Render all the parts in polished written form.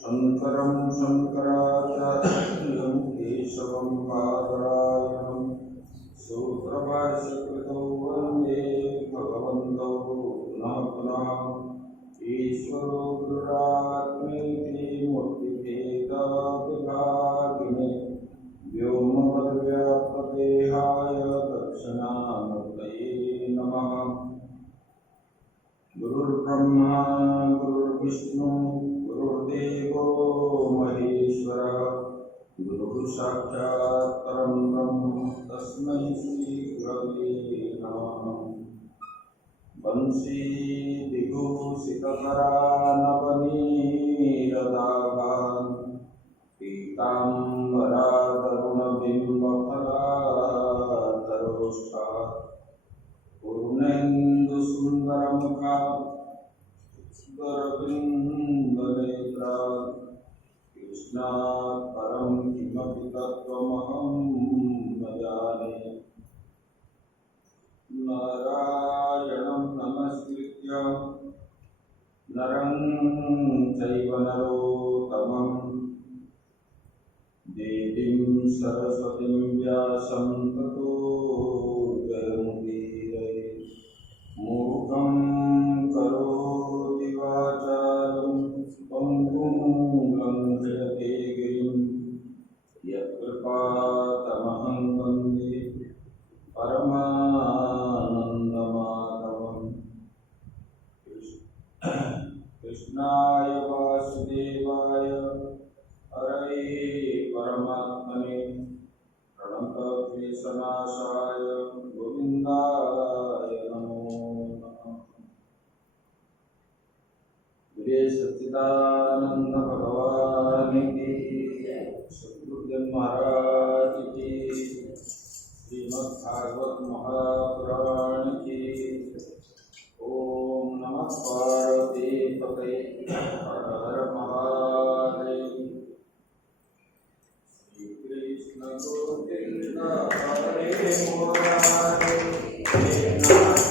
शंकरं शंकराचार्यं केशवं बादरायणं सूत्रभाष्यकृतौ वन्दे भगवन्तौ पुनः पुनः। ईश्वरो गुरुरात्मेति मूर्तिभेदविभागिने व्योमवद्व्याप्तदेहाय दक्षिणामूर्तये नमः। गुरुर्ब्रह्मा गुरुर्विष्णु गुरुर्देवो महेश्वरः गुरुः साक्षात् परं ब्रह्म तस्मै श्री गुरवे नमः। वंशी विभूषितकरानवनीरदाभान् पीताम्बरातरुणबिम्बफलातरोष्ठात् पूर्णेन्दुसुन्दरमुखात् सुन्दरबिम्बनेत्रात् कृष्णात् परं किमपि तत्त्वमहं न जाने। नारायणं नमस्कृत्य नरं चैव नरोत्तमं देवीं सरस्वतीं व्यासं ततो जयमुदीरये। मूकं करोति वाचालं पङ्गुं लङ्घयते गिरिं यत्कृपातमहं वन्दे परमानन्दमाधवम्। कृष्णाय वासुदेवाय हरये परमात्मने प्रणतक्लेशनाशाय गोविन्दाय नमो नमः। श्री सच्चिदानंद भगवान की सद्गुरुदेव महाराज की श्रीमद्भागवत महापुराण की। ओम नमः पार्वती पतये हर हर महादेव। श्री कृष्ण गोविंद हरे मुरारे हे नाथ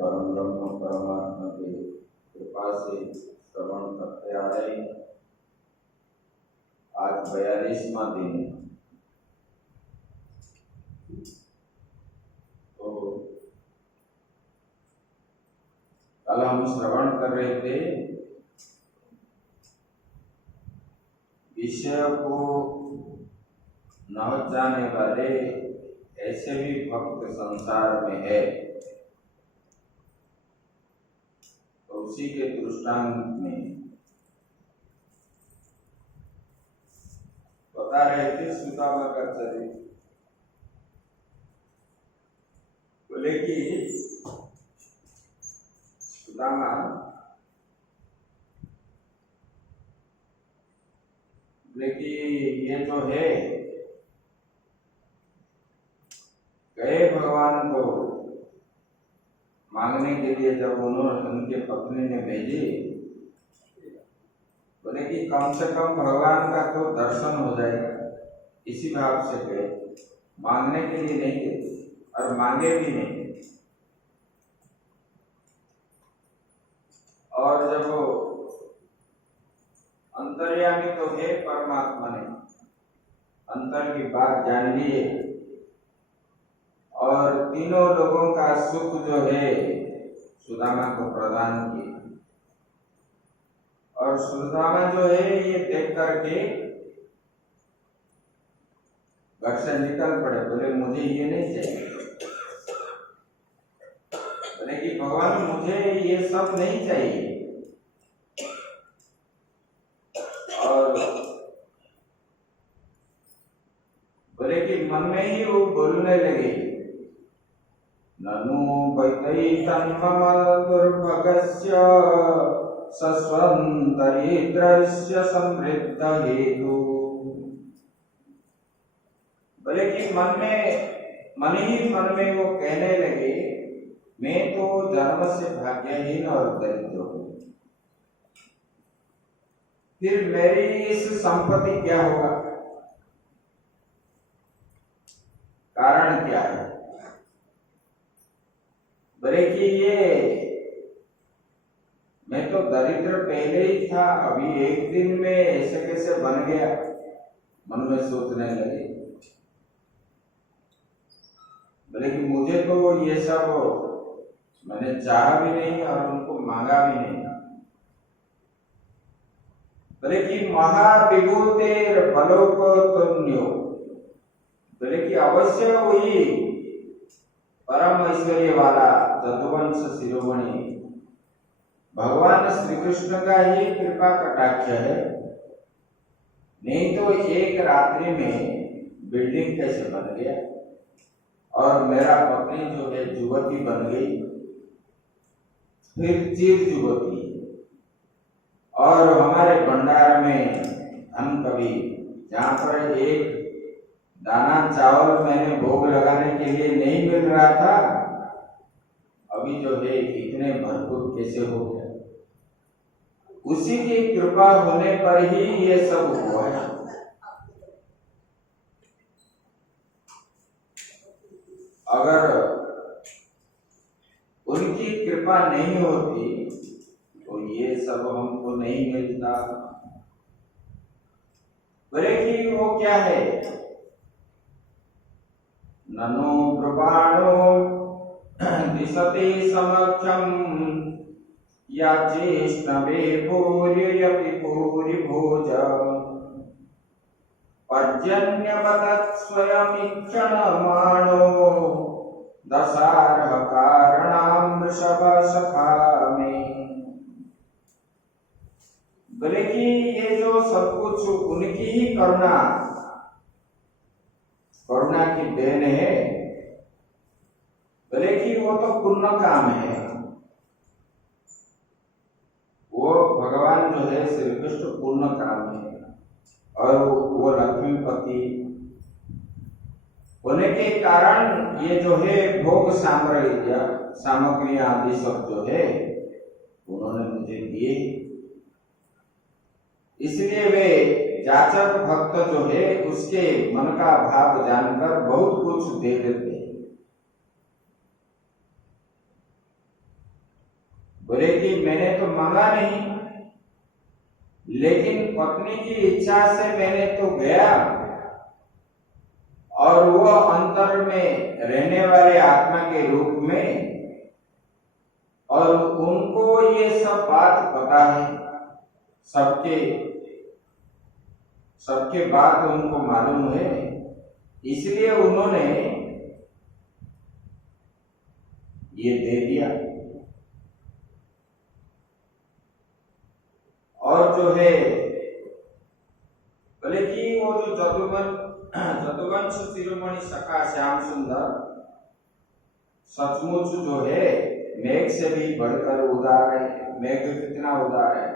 परम ब्रह्म परमात्मा की कृपा से श्रवण करते आ रहे हैं। आज 42वां दिन है। तो कल हम श्रवण कर रहे थे विषय को न जाने वाले ऐसे भी भक्त संसार में है। तो उसी के दृष्टांत में बता रहे थे सुदामा का चरित्र। बोले कि सुदामा बोले कि ये जो है गए भगवान को मांगने के लिए, जब उन्होंने उनके पत्नी ने भेजी, बोले कि कम से कम भगवान का तो दर्शन हो जाएगा, इसी भाव से गए। मांगने के लिए नहीं गए और मांगे भी नहीं। और जब अंतर्यामी तो है परमात्मा ने अंतर की बात जान लिए और तीनों लोगों का सुख जो है सुदामा को प्रदान किए। और सुदामा जो है ये देख करके घर से निकल पड़े, बोले मुझे ये नहीं चाहिए, बोले कि भगवान मुझे ये सब नहीं चाहिए। और बोले कि मन में ही वो बोलने लगे, ननु वैतैतं मम दुर्भगस्य सस्वंदरिद्रस्य समृद्ध हेतु। बोले कि मन में वो कहने लगे, मैं तो जन्म से भाग्यहीन और दरिद्र हूं, फिर मेरी इस संपत्ति क्या होगा, कारण क्या है। बोले कि ये मैं तो दरिद्र पहले ही था, अभी एक दिन में ऐसे कैसे बन गया, मन में सोचने लगे। बोले कि मुझे तो ये सब मैंने चाहा भी नहीं और उनको मांगा भी नहीं। बोले कि महाविभूतेर बलोपतुन्यो, बोले कि अवश्य वही परम ऐश्वर्य वाला जदुवंश शिरोमणि भगवान श्री कृष्ण का ही कृपा कटाक्ष है, नहीं तो एक रात्रि में बिल्डिंग कैसे बन गया और मेरा पत्नी जो है युवती बन गई, फिर चिर युवती, और हमारे भंडार में धन कभी जहां पर एक दाना चावल मैंने भोग लगाने के लिए नहीं मिल रहा था, अभी जो है इतने भरपूर कैसे हो गया। उसी की कृपा होने पर ही ये सब हुआ है। अगर उनकी कृपा नहीं होती तो ये सब हमको नहीं मिलता। बोले कि वो क्या है, ननु ब्रुवाणो दिशते समक्षम याचेष्णवे भूर्यपि भूरि भोज पर्जन्यवदत् स्वयमीक्षणमाणो दशार्ह कारणां वृषभ सखा में। बोले कि ये जो सब कुछ उनकी ही करुणा की देन है। बोले कि वो तो पुण्य काम है, वो भगवान जो है श्री कृष्ण पुण्य काम है, और वो लक्ष्मीपति होने के कारण ये जो है भोग सामग्रियां आदि सब जो है उन्होंने मुझे दिए, इसलिए वे जाचक भक्त जो है उसके मन का भाव जानकर बहुत कुछ दे देते हैं। बोले कि मैंने तो मांगा नहीं, लेकिन पत्नी की इच्छा से मैंने तो गया और वो अंतर में रहने वाले आत्मा के रूप में, और उनको ये सब बात पता है, सबके बात उनको मालूम है, इसलिए उन्होंने ये दे दिया। और जो है बोले कि वो जो जदुवंश शिरोमणि सखा श्याम सुंदर सचमुच जो है मेघ से भी बढ़कर उदार है। मेघ कितना उदार है,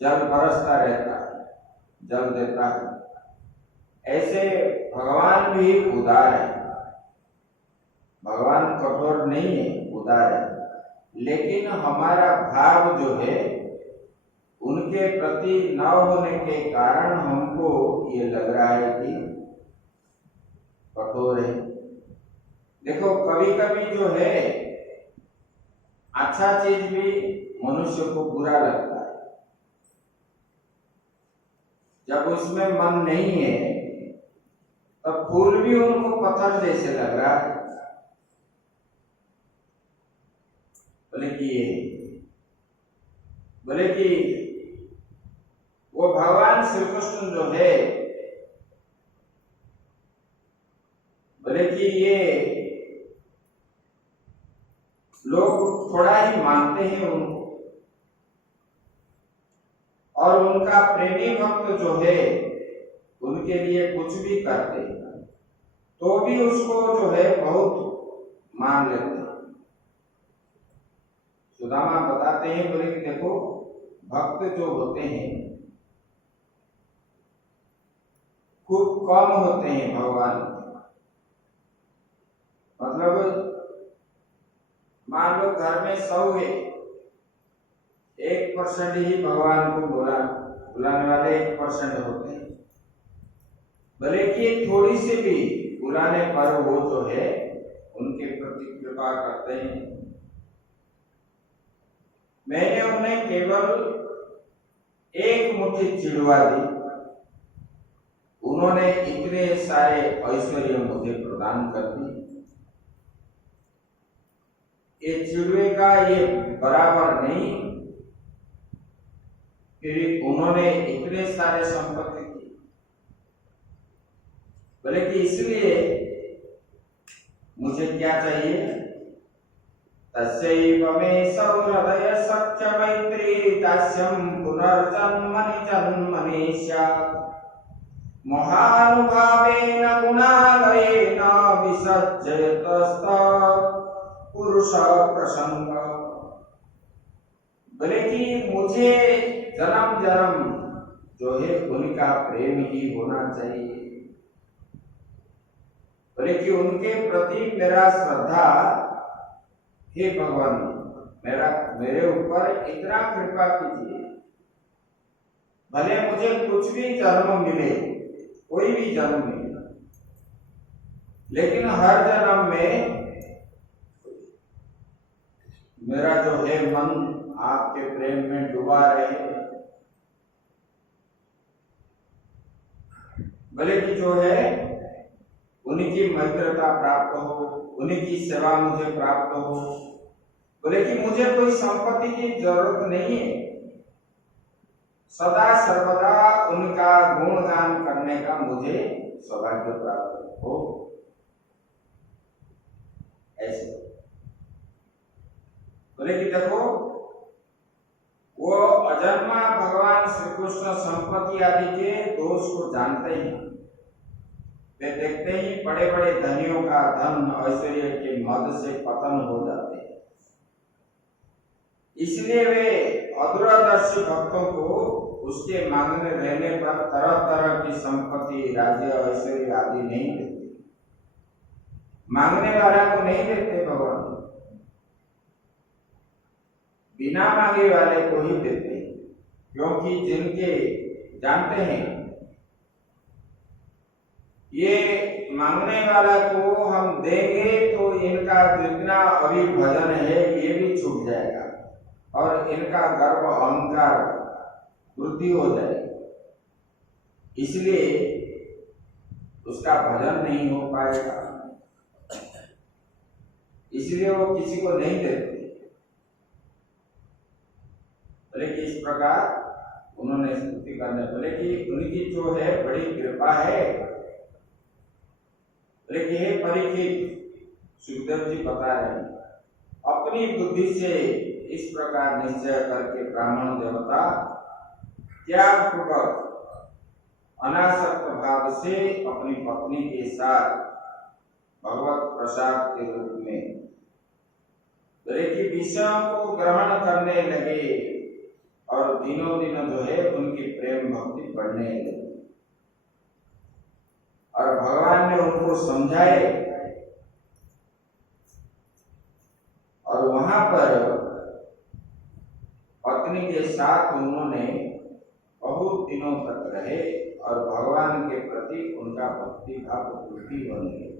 जल बरसता रहता है, जल देता है, ऐसे भगवान भी उदार है। भगवान कठोर नहीं है, उदार है, लेकिन हमारा भाव जो है उनके प्रति न होने के कारण हमको ये लग रहा है कि कठोर है। देखो कभी कभी जो है अच्छा चीज भी मनुष्य को बुरा लगता है। जब उसमें मन नहीं है तब फूल भी उनको पत्थर जैसे लग रहा है। बोले कि वो भगवान श्री कृष्ण जो है, बोले कि ये लोग थोड़ा ही मानते हैं उनको, और उनका प्रेमी भक्त जो है उनके लिए कुछ भी करते तो भी उसको जो है बहुत मान लेते हैं। सुदामा बताते हैं, बोले कि देखो भक्त जो होते हैं खूब कम होते हैं भगवान। मतलब मान लो घर में 100 है, 1% ही भगवान को बुलाने वाले 1% होते हैं। भले कि थोड़ी सी भी बुलाने पर वो जो है उनके प्रति कृपा करते हैं। मैंने उन्हें केवल एक मुट्ठी चिड़वा दी, उन्होंने इतने सारे ऐश्वर्य मुझे प्रदान कर दी। ये चिड़वे का ये बराबर नहीं, फिर उन्होंने इतने सारे संपत्ति की। बोले कि इसलिए मुझे क्या चाहिए? तस्यैव मे सौहृदय सख्य मैत्री दास्यं पुनर्जन्मनि जन्मनि स्यात् महानुभावेन गुणालयेन विसज्जयतस्त पुरुष प्रसंग। बोले कि मुझे जन्म जन्म जो है उनका प्रेम ही होना चाहिए। बोले कि उनके प्रति मेरा श्रद्धा, हे भगवान मेरे ऊपर इतना कृपा कीजिए, भले मुझे कुछ भी जन्म मिले, कोई भी जन्म मिले, लेकिन हर जन्म में मेरा जो है मन आपके प्रेम में डूबा रहे। भले कि जो है उनकी मित्रता प्राप्त हो, उनकी सेवा मुझे प्राप्त हो। बोले कि मुझे कोई संपत्ति की जरूरत नहीं है, सदा सर्वदा उनका गुणगान करने का मुझे सौभाग्य प्राप्त हो। ऐसे बोले कि देखो वो अजन्मा भगवान श्री कृष्ण संपत्ति आदि के दोष को जानते हैं। वे देखते ही बड़े बड़े धनियों का धन ऐश्वर्य के मद से पतन हो जाते हैं। इसलिए वे अदूरदर्शी भक्तों को उसके मांगने रहने पर तरह तरह की संपत्ति, राज्य, ऐश्वर्य आदि नहीं देते। मांगने वाला को नहीं देते भगवान, बिना मांगे वाले को ही देते हैं। क्योंकि जिनके जानते हैं ये मांगने वाला को हम देंगे तो इनका जितना अभी भजन है ये भी छूट जाएगा और इनका गर्व अहंकार वृद्धि हो जाएगी, इसलिए उसका भजन नहीं हो पाएगा। इसलिए वो किसी को नहीं देते। बोले कि इस प्रकार उन्होंने स्तुति करने, बोले कि उनकी जो है बड़ी कृपा है। बोले कि हे परीक्षित, सुखदेव जी बता रहे हैं, अपनी बुद्धि से इस प्रकार निश्चय करके ब्राह्मण देवता त्याग पूर्वक अनासक्त भाव से अपनी पत्नी के साथ भगवत प्रसाद के रूप में बोले कि विषयों को ग्रहण करने लगे और दिनों दिन जो है उनकी प्रेम भक्ति बढ़ने लगी। और भगवान ने उनको समझाए और वहां पर पत्नी के साथ उन्होंने बहुत दिनों तक रहे और भगवान के प्रति उनका भक्ति भाव वृद्धि होने लगी।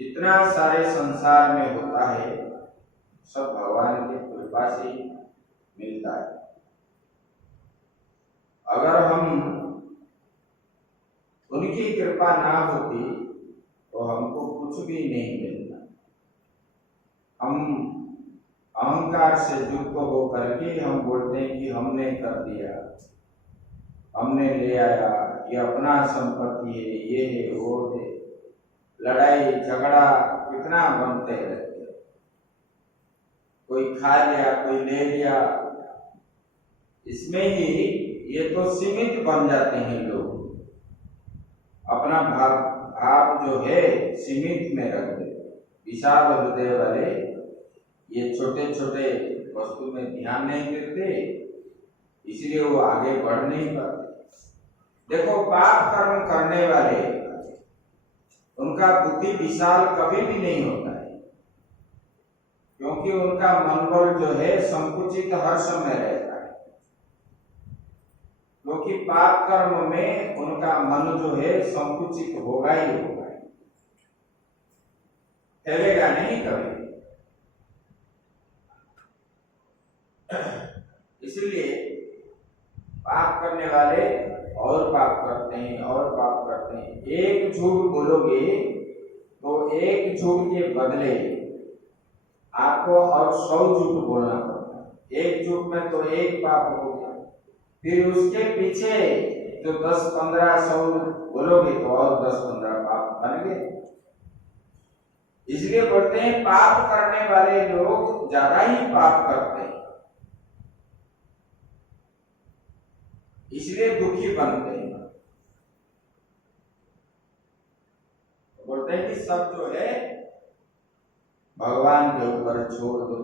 जितना सारे संसार में होता है सब भगवान की कृपा से ही मिलता है। अगर हम उनकी कृपा ना होती तो हमको कुछ भी नहीं मिलता। हम अहंकार से युक्त होकर के हम बोलते हैं कि हमने कर दिया, हमने ले आया, ये अपना संपत्ति है, ये है, वो है। लड़ाई झगड़ा कितना बनते रहते हैं। कोई खा लिया, कोई ले लिया, इसमें ही ये तो सीमित बन जाते हैं लोग। अपना भाव जो है सीमित में रखते। विशाल हृदय वाले ये छोटे छोटे वस्तु में ध्यान नहीं देते, इसलिए वो आगे बढ़ नहीं पाते। देखो, पाप कर्म करने वाले उनका बुद्धि विशाल कभी भी नहीं होता है, क्योंकि उनका मनोबल जो है संकुचित हर समय रहता है। क्योंकि पाप कर्म में उनका मन जो है संकुचित होगा ही होगा, फैलेगा नहीं कभी। इसलिए पाप करने वाले और पाप करते हैं और पाप करते हैं। एक झूठ बोलोगे तो एक झूठ के बदले आपको और 100 झूठ बोलना पड़ता है। एक झूठ में तो एक पाप हो गया, फिर उसके पीछे जो 10, 15, 100 बोलोगे तो और 10, 15 पाप बन गए। इसलिए बोलते हैं पाप करने वाले लोग ज्यादा ही पाप करते हैं, इसलिए दुखी बनते हैं। बोलते हैं कि सब जो है भगवान के ऊपर छोड़ दो,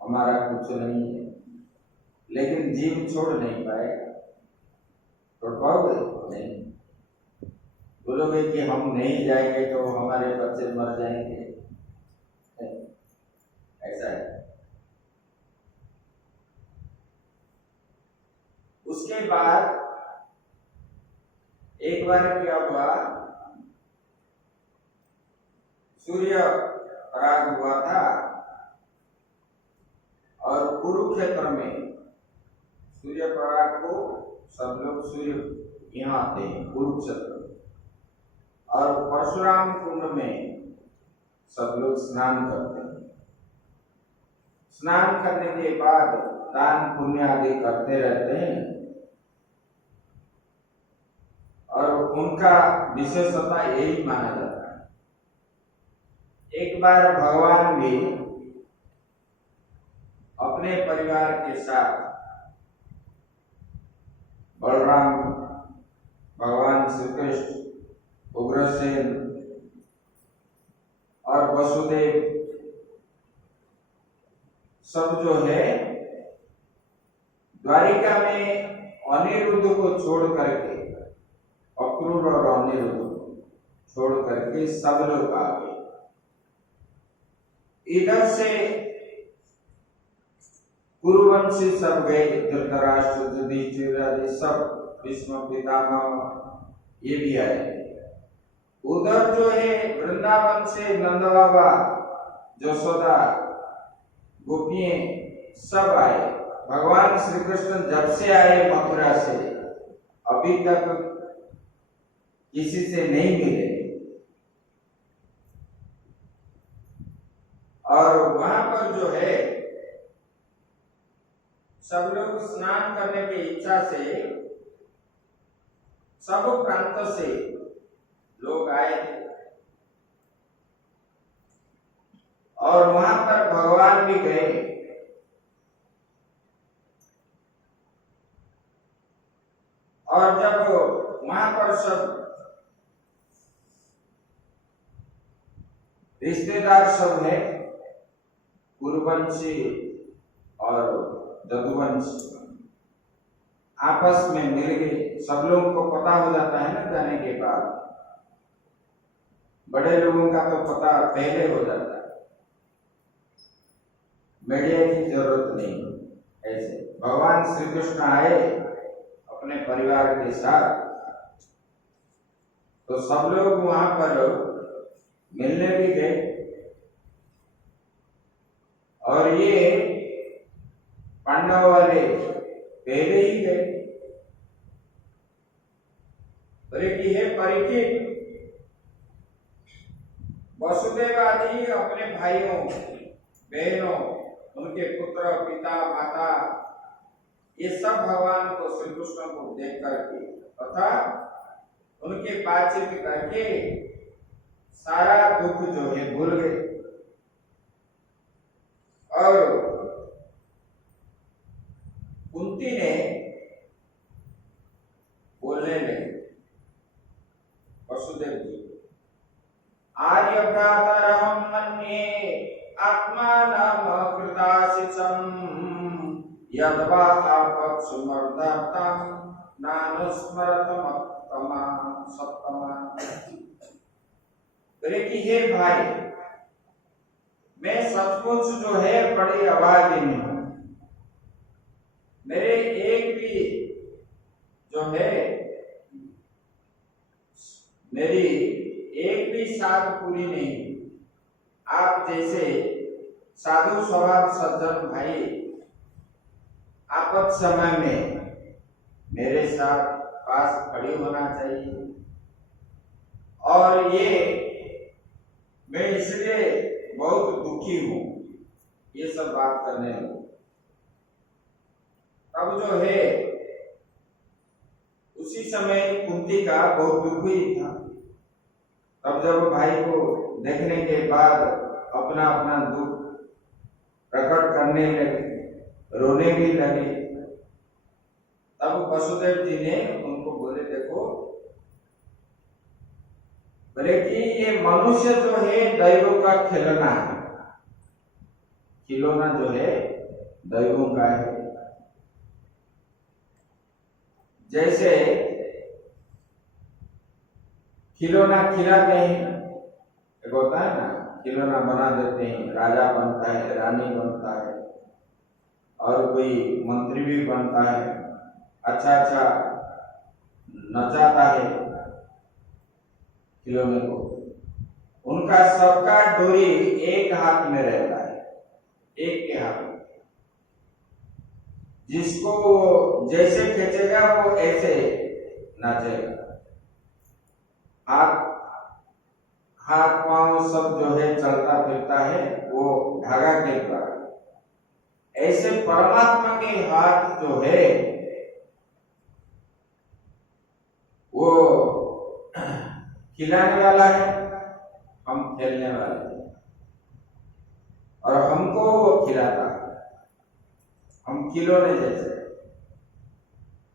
हमारा कुछ नहीं है। लेकिन जीव छोड़ नहीं पाएगा। छोड़ पाओगे? नहीं। बोलोगे कि हम नहीं जाएंगे तो हमारे बच्चे मर जाएंगे, ऐसा है। उसके बाद एक बार क्या हुआ, सूर्य पराग हुआ था और कुरुक्षेत्र में सूर्य पराग को सब लोग सूर्य यहाँ आते हैं कुरुक्षेत्र, और परशुराम कुंड में सब लोग स्नान करते हैं। स्नान करने के बाद दान पुण्य आदि करते रहते हैं, और उनका विशेषता यही माना जाता है। एक बार भगवान भी अपने परिवार के साथ बलराम, भगवान श्री कृष्ण, उग्रसेन और वसुदेव सब जो है द्वारिका में अनिरुद्ध को छोड़ करके, अक्रूर और अनिरुद्ध को छोड़ करके सब लोग आ गए। इधर से कुरुवंशी सब गए, धृतराष्ट्र, युधिष्ठिर आदि सब, भीष्म पितामह ये भी आए। उधर जो है वृंदावन से नंद बाबा, यशोदा, गोपियां सब आए। भगवान श्री कृष्ण जब से आए मथुरा से अभी तक किसी से नहीं मिले, और वहां पर जो है सब लोग स्नान करने की इच्छा से सब प्रांत से लोग आए थे, और वहां पर भगवान भी गए। और जब वहां पर सब रिश्तेदार सब है, कुरुवंशी और यदुवंशी, आपस में मिल गए। सब लोगों को पता हो जाता है ना जाने के बाद, बड़े लोगों का तो पता पहले हो जाता है, मीडिया की जरूरत नहीं। ऐसे भगवान श्री कृष्ण आए अपने परिवार के साथ, तो सब लोग वहां पर मिलने भी गए, और ये पांडव वाले पहले ही गए। बोले कि हे परीक्षित, वसुदेव आदि अपने भाइयों बहनों, उनके पुत्र पिता माता, ये सब भगवान को श्री कृष्ण को देख करके तथा उनके बातचीत करके सारा दुख जो है भूल गए और कुंती ने बोलने लगे वसुदेव जी, आर्यभ्रातरहं मन्ये आत्मानं कृताशिषं यद्वा आपत्सुमर्दातं नानुस्मरतमत्तमा सत्तमा। बोले कि हे भाई, मैं सचमुच जो है बड़ी अभागिनी हूं। मेरे एक भी जो है मेरी एक भी साध पूरी नहीं। आप जैसे साधु स्वभाव सज्जन भाई आपद समय में मेरे साथ पास खड़े होना चाहिए, और ये मैं इसलिए बहुत दुखी हूं ये सब बात करने में। अब जो है उसी समय कुंती का बहुत दुख ही था। तब जब भाई को देखने के बाद अपना अपना दुख प्रकट करने लगे, रोने भी लगे, तब वसुदेव जी ने उनको बोले, देखो, बोले कि ये मनुष्य जो है दैवों का खिलौना है। खिलौना जो है दैवों का है। जैसे खिलौना खिलाते हैं, एक होता है ना, खिलौना बना देते हैं, राजा बनता है, रानी बनता है, और कोई मंत्री भी बनता है, अच्छा अच्छा नचाता है खिलौने को। उनका सबका डोरी एक हाथ में रहता है, एक के हाथ में। जिसको जैसे खींचेगा वो ऐसे नाचेगा। हाथ हाथ पांव सब जो है चलता फिरता है वो धागा के द्वारा। ऐसे परमात्मा के हाथ जो है वो खिलाने वाला है, हम खेलने वाले हैं, और हमको वो खिलाता है, हम खिलौने जैसे।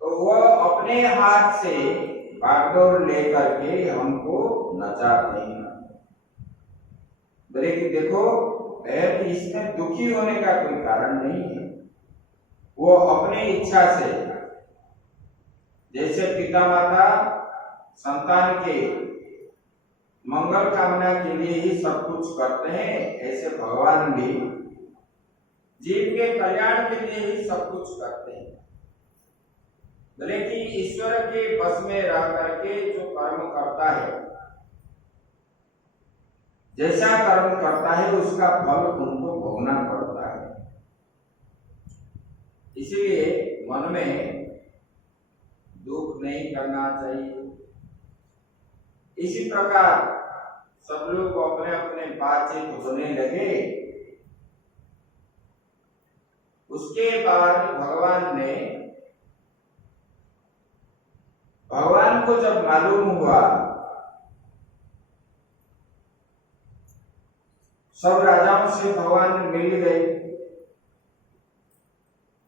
तो वो अपने हाथ से बागडोर लेकर के हमको नचाते हैं। बोले कि देखो बहन, इसमें दुखी होने का कोई कारण नहीं है। वो अपने इच्छा से, जैसे पिता माता संतान के मंगल कामना के लिए ही सब कुछ करते हैं, ऐसे भगवान भी जीव के कल्याण के लिए ही सब कुछ करते हैं। बोले कि ईश्वर के बस में रह करके जो कर्म करता है, जैसा कर्म करता है उसका फल उनको भोगना पड़ता है। इसलिए मन में दुख नहीं करना चाहिए। इसी प्रकार सब लोग अपने अपने बातचीत होने लगे। उसके बाद भगवान को जब मालूम हुआ, सब राजाओं से भगवान मिल गए।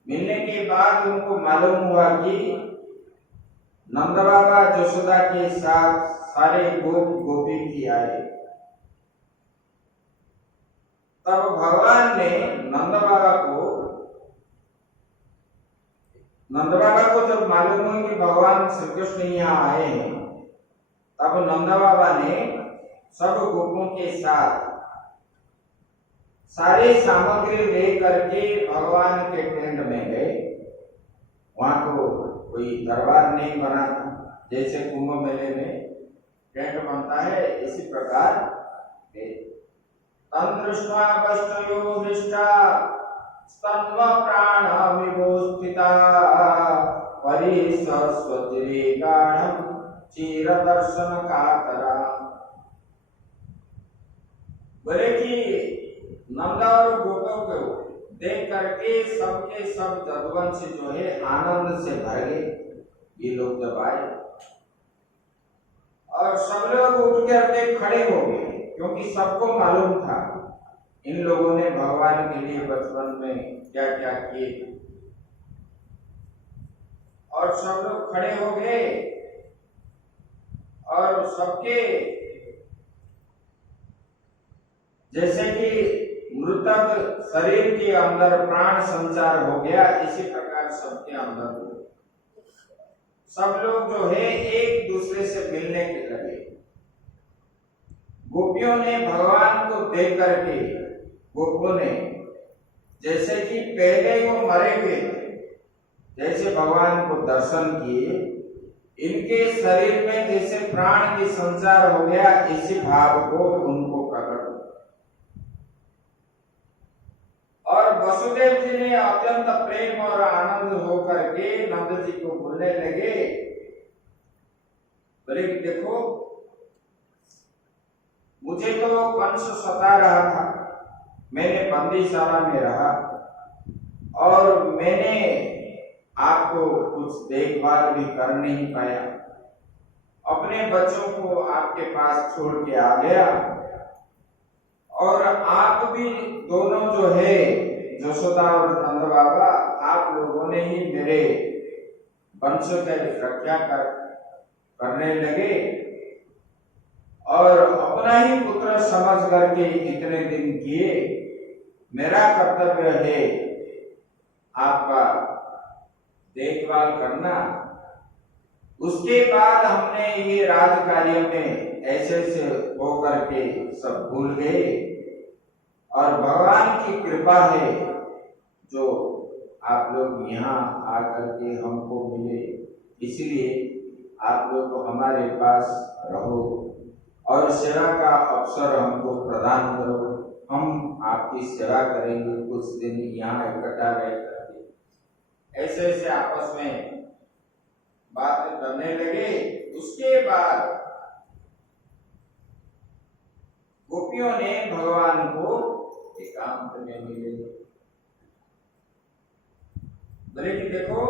मिलने के बाद उनको मालूम हुआ कि नंद बाबा यशोदा के साथ सारे गोप गोपी भी आए। तब भगवान ने नंद बाबा को जब मालूम हुआ कि भगवान श्री कृष्ण यहाँ आए हैं, तब नंद बाबा ने सब गोपों के साथ सारी सामग्री लेकर के भगवान के टेंट में गए। वहां तो कोई दरबार नहीं बना था, जैसे कुंभ मेले में टेंट बनता है, इसी प्रकार तंदृष्ट्वा वष्टयो हृष्टा स्तन्व प्राण विभूस्थिता परि सरस्वती गाढ़म चीर दर्शन कातरा। बोले कि नंदा और गोपों को देख करके सबके सब जदुवंश जो है आनंद से भर गए। ये लोग जब आए और सब लोग उठ करके खड़े हो गए, क्योंकि सबको मालूम था इन लोगों ने भगवान के लिए बचपन में क्या क्या किए। और सब लोग खड़े हो गए और सबके जैसे कि मृतक शरीर के अंदर प्राण संचार हो गया, इसी प्रकार सबके अंदर सब लोग जो है एक दूसरे से मिलने के लगे। गोपियों ने भगवान को देख करके, गोपों ने जैसे कि पहले वो मरे हुए थे, जैसे भगवान को दर्शन किए, इनके शरीर में जैसे प्राण की संचार हो गया, इसी भाव को उनको प्रकट। और वसुदेव जी ने अत्यंत प्रेम और आनंद होकर के नंद जी को बोलने लगे, बोले कि देखो मुझे तो कंस सता रहा था, मैंने बंदीशाला में रहा और मैंने आपको कुछ देखभाल भी कर नहीं पाया, अपने बच्चों को आपके पास छोड़ के आ गया और आप भी दोनों जो है यशोदा और नंद बाबा, आप लोगों ने ही मेरे वंश की रक्षा करने लगे और अपना ही पुत्र समझ करके इतने दिन किए। मेरा कर्तव्य है आपका देखभाल करना। उसके बाद हमने ये राज कार्य में ऐसे से होकर के सब भूल गए और भगवान की कृपा है जो आप लोग यहाँ आकर के हमको मिले, इसलिए आप लोग हमारे पास रहो और सेवा का अवसर हमको प्रदान करो, हम आपकी सेवा करेंगे कुछ दिन यहाँ इकट्ठा रह करके। ऐसे ऐसे आपस में बात करने लगे। उसके बाद गोपियों ने भगवान को एकांत में मिले। बोले कि देखो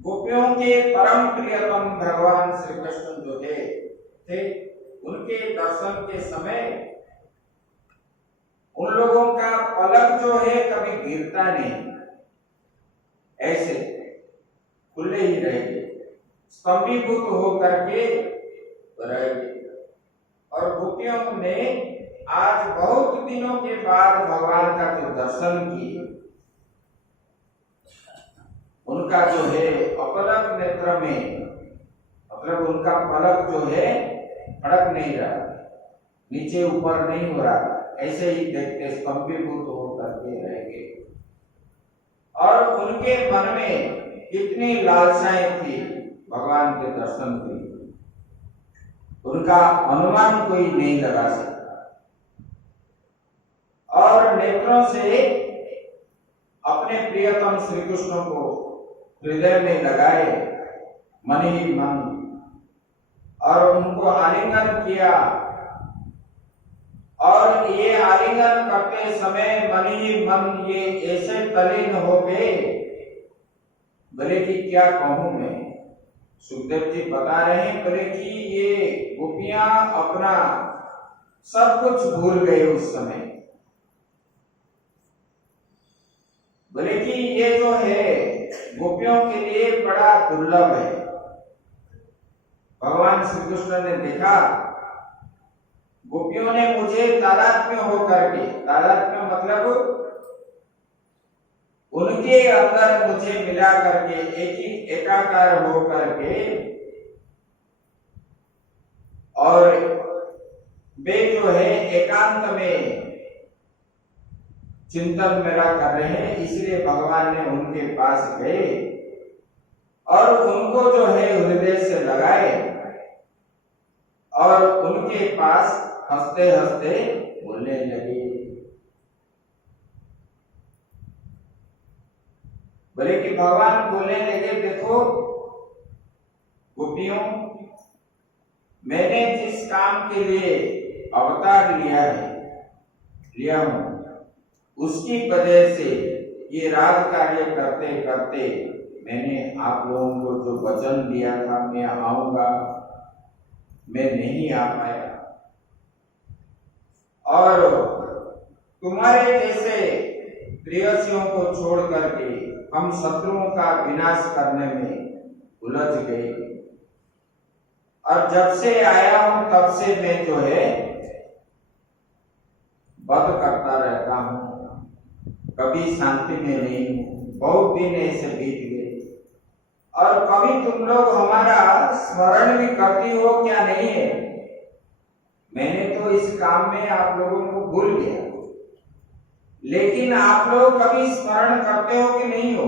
गोपियों के परम प्रियतम भगवान श्री कृष्ण जो है थे, उनके दर्शन के समय उन लोगों का पलक जो है कभी गिरता नहीं, ऐसे खुले ही रहेंगे, स्तंभीभूत होकर के रहेंगे। और गोपियों ने आज बहुत दिनों के बाद भगवान का जो दर्शन किए, उनका जो है अपलक नेत्र में, मतलब उनका पलक जो है फड़क नहीं रहा, नीचे ऊपर नहीं हो रहा, ऐसे ही देखते स्तंभीभूत होकर के रहेंगे। और उनके मन में कितनी लालसाएं थी भगवान के दर्शन की, उनका अनुमान कोई नहीं लगा सकता। और नेत्रों से अपने प्रियतम श्री कृष्ण को हृदय में लगाए मन ही मन, और उनको आलिंगन किया। और ये आलिंगन करते समय मन ही मन ये ऐसे तल्लीन हो गए, बोले कि क्या कहूं मैं। सुखदेव जी बता रहे हैं, बोले कि ये गोपियां अपना सब कुछ भूल गए उस समय। बोले कि ये जो है गोपियों के लिए बड़ा दुर्लभ है। भगवान श्री कृष्ण ने देखा गोपियों ने मुझे तादात्म्य होकर के, तादात्म्य मतलब उनके अंदर मुझे मिला करके एक ही एकाकार हो करके, और वे जो है एकांत में चिंतन मेरा कर रहे हैं, इसलिए भगवान ने उनके पास गए और उनको जो है हृदय से लगाए और उनके पास हंसते हंसते बोलने लगे। बोले कि भगवान बोलने लगे, देखो गोपियों, मैंने जिस काम के लिए अवतार लिया हूं, उसकी वजह से ये राज कार्य करते करते मैंने आप लोगों को जो वचन दिया था मैं आऊंगा, मैं नहीं आ पाया। और तुम्हारे जैसे प्रेयसियों को छोड़ करके हम शत्रुओं का विनाश करने में उलझ गए, और जब से आया हूं तब से मैं जो है वध करता रहता हूं, कभी शांति में नहीं हूं। बहुत दिन ऐसे बीत गए, और कभी तुम लोग हमारा स्मरण भी करती हो क्या नहीं है? मैंने तो इस काम में आप लोगों को भूल गया, लेकिन आप लोग कभी स्मरण करते हो कि नहीं हो?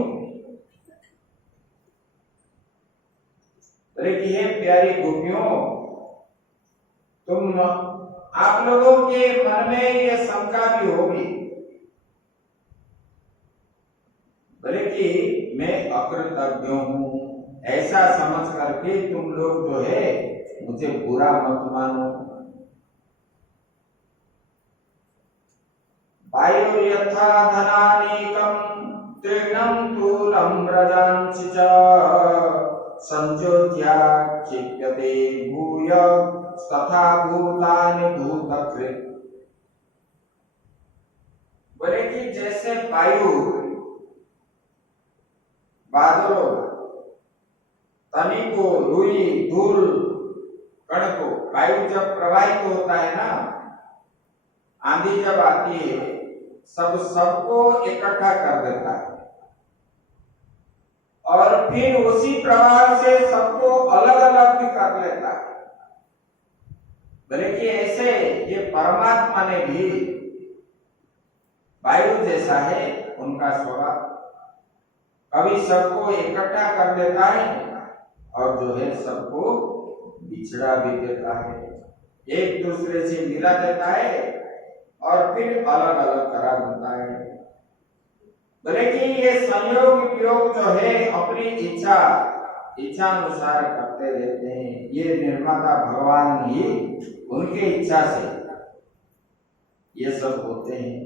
अरे कि हे प्यारी गोपियों, तुम आप लोगों के मन में ये शंका भी होगी, बोले कि मैं अकृतज्ञ हूं, ऐसा समझ करके तुम लोग जो है मुझे बुरा मत मानो। वायु यथा धनानीकम तृणम तूलम रजांसि च संज्योत्या क्षिप्यते भूय तथा भूतानि भूतकृत। बोले कि जैसे वायु बादलों, तनी को, रुई, धूल, कण को, वायु जब प्रवाहित होता है ना, आंधी जब आती है, सबको इकट्ठा कर देता है, और फिर उसी प्रवाह से सबको अलग अलग भी कर लेता है। बोले कि ऐसे ये परमात्मा ने भी वायु जैसा है उनका स्वभाव, कभी सबको इकट्ठा कर देता है और जो है सबको बिछड़ा भी देता है, एक दूसरे से मिला देता है और फिर अलग अलग करा देता है। बोले कि ये संयोग वियोग जो है अपनी इच्छा अनुसार करते रहते हैं, ये निर्माता भगवान ही उनके इच्छा से ये सब होते हैं।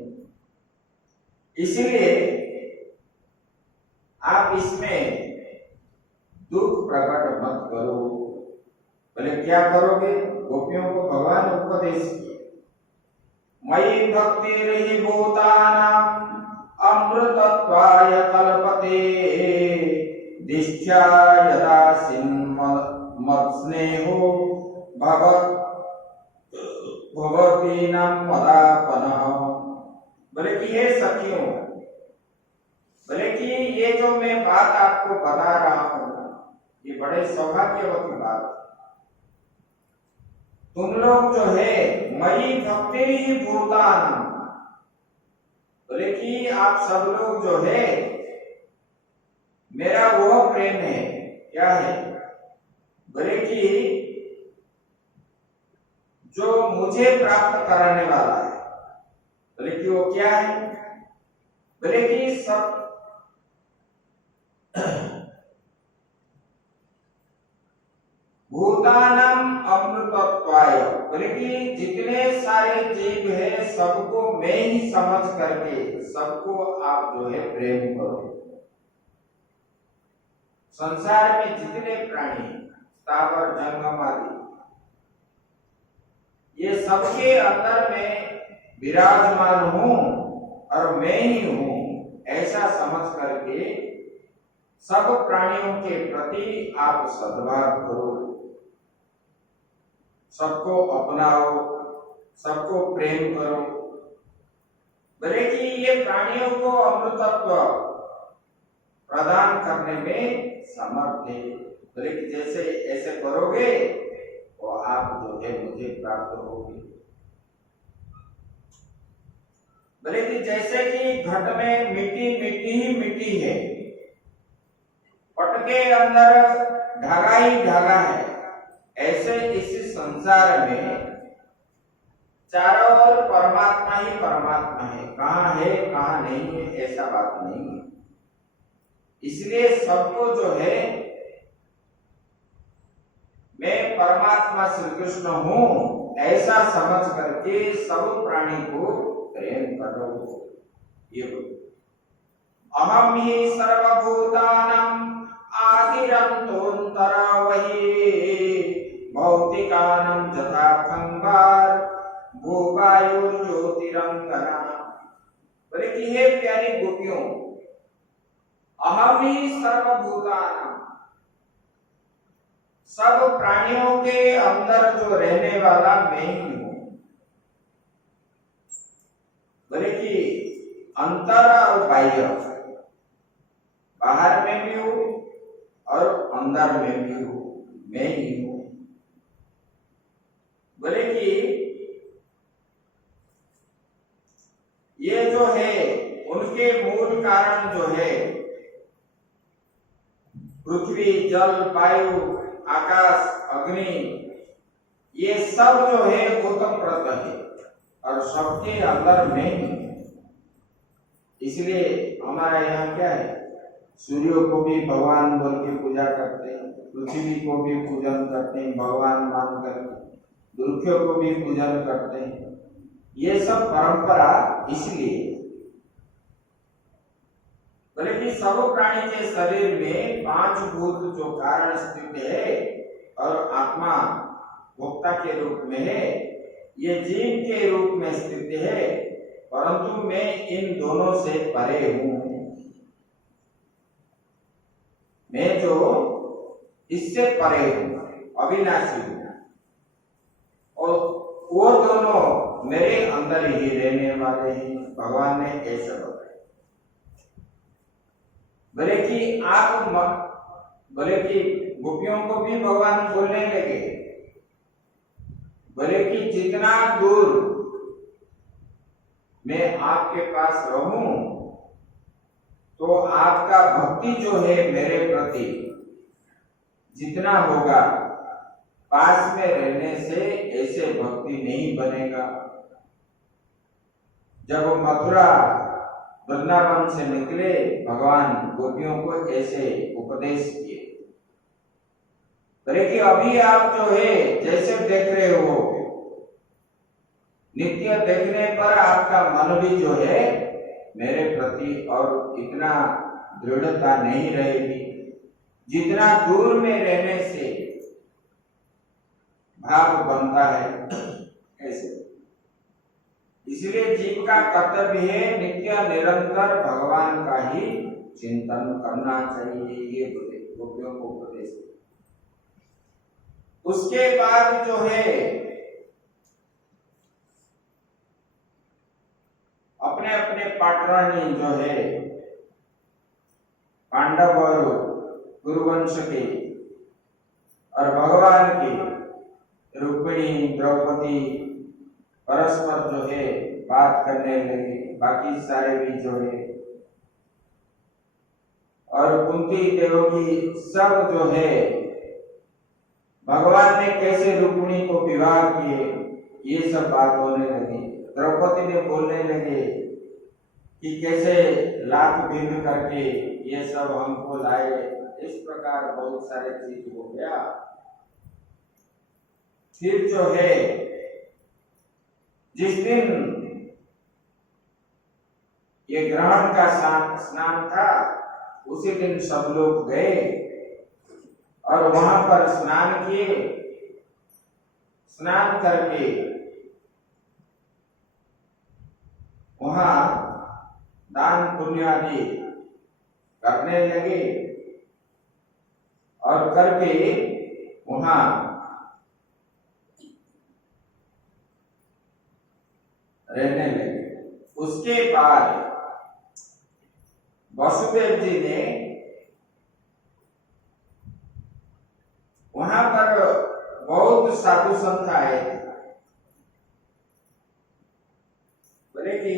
इसलिए आप इसमें दुख प्रकट मत करो। बोले क्या करोगे? गोपियों को भगवान उपदेश किए, मयि भक्तिर्हि भूतानां अमृतत्वाय कल्पते दिष्ठ्या यदा मत्स्नेहो भवतीनां मदापनः। बोले कि हे सखियों, बोले कि ये जो मैं बात आपको बता रहा हूं, ये बड़े सौभाग्यवती बात है। तुम लोग जो है मयि भक्तिर्हि भूतानां, बोले कि आप सब लोग जो है मेरा वो प्रेम है, क्या है? बोले कि जो मुझे प्राप्त कराने वाला है। बोले कि वो क्या है? बोले कि सब भूतानाम अमृतत्वाय, बोले कि जितने सारे जीव है सबको मैं ही समझ करके सबको आप जो है प्रेम करो। संसार में जितने प्राणी, स्थावर जंगम आदि, ये सबके अंदर में विराजमान हूं और मैं ही हूं, ऐसा समझ करके सब प्राणियों के प्रति आप सद्भाव करो, सबको अपनाओ, सबको प्रेम करो। बोले कि ये प्राणियों को अमृतत्व प्रदान करने में समर्थ है। बोले कि जैसे ऐसे करोगे तो आप जो है मुझे प्राप्त होगे। बोले कि जैसे कि घट में मिट्टी ही मिट्टी है, पट के अंदर धागा ही धागा है, ऐसे इस संसार में चारों ओर परमात्मा ही परमात्मा है, कहाँ है कहाँ नहीं है ऐसा बात नहीं है। इसलिए सबको जो है मैं परमात्मा श्री कृष्ण हूं ऐसा समझ करके सब प्राणी को प्रेम करो। ये अहम ही सर्वभूतानां आदिरंतोन्तर वही भौतिकानां यथा खंगार भूवायुर्ज्योतिरंगना। बोले कि हे प्यारी गोपियों, अहम ही सर्वभूतानां, सब प्राणियों के अंदर जो रहने वाला मैं ही हूं। बोले कि अंतर और बाह्य, बाहर में भी हूं और अंदर में भी हूं, मैं ही हूं। बोले कि ये जो है उनके मूल कारण जो है पृथ्वी, जल, वायु, आकाश, अग्नि, ये सब जो है ओतप्रोत है और सबके अंदर में ही। इसलिए हमारा यहाँ क्या है, सूर्य को भी भगवान बोल के पूजा करते हैं, पृथ्वी को भी पूजन करते हैं भगवान मान करके, वृक्षों को भी पूजन करते हैं। ये सब परंपरा इसलिए बोले कि सब प्राणी के शरीर में 5 भूत जो कारण स्थित है और आत्मा भोक्ता के रूप में है, ये जीव के रूप में स्थित है, परंतु मैं इन दोनों से परे हूं। मैं जो इससे परे हूं, अविनाशी हूं, और वो दोनों मेरे अंदर ही रहने वाले हैं। भगवान ने ऐसा बताया। बोले कि आप बोले कि गोपियों को भी भगवान बोलने लगे, बोले कि जितना दूर मैं आपके पास रहूं तो आपका भक्ति जो है मेरे प्रति जितना होगा, पास में रहने से ऐसे भक्ति नहीं बनेगा। जब मथुरा वृंदावन से निकले, भगवान गोपियों को ऐसे उपदेश किए, बोले कि अभी आप जो है जैसे देख रहे हो, नित्य देखने पर आपका मन भी जो है मेरे प्रति और इतना दृढ़ता नहीं रहेगी, जितना दूर में रहने से भाव बनता है ऐसे। इसलिए जीव का कर्तव्य है नित्य निरंतर भगवान का ही चिंतन करना चाहिए। ये गोपियों को उपदेश। उसके बाद जो है अपने अपने पाटरानी जो है पांडव और कुरुवंश के और भगवान के रुक्मिणी द्रौपदी परस्पर जो है बात करने लगे, बाकी सारे भी जो है, और कुंती देवकी सब जो है भगवान ने कैसे रुक्मिणी को विवाह किए, ये सब बात होने लगी। द्रौपदी ने बोलने लगे कि कैसे लाख बिंद करके ये सब हमको लाए, इस प्रकार बहुत सारे चीज हो गया। फिर जो है जिस दिन ये ग्रहण का स्नान था, उसी दिन सब लोग गए और वहां पर स्नान किए। स्नान करके वहां दान पुण्य आदि करने लगे और करके वहां रहने लगे। उसके बाद वसुदेव जी ने वहां पर बहुत साधु संत आए, बोले कि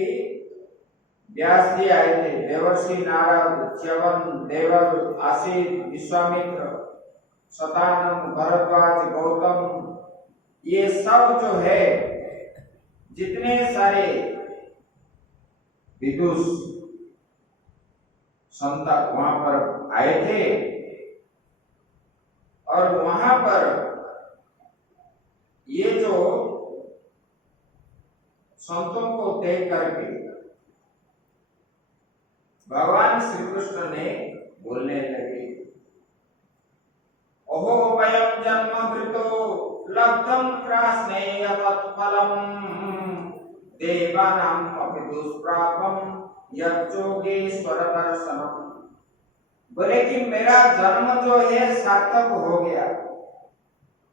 व्यास जी आए थे, देवर्षि नारद, च्यवन, देवल, आसित, विश्वामित्र, शतानंद, भरद्वाज, गौतम, ये सब जो है जितने सारे विदुष संत वहां पर आए थे और वहां पर ये जो संतों को देख करके भगवान श्री कृष्ण ने बोलने लगे, ओहो वयम जन्मभृतो लब्धं कृष्णेय तत्फलम् देवानां अपि दुष्प्रापं यज्जोगेश्वर दर्शनम्। बोले कि मेरा जन्म जो है सार्थक हो गया।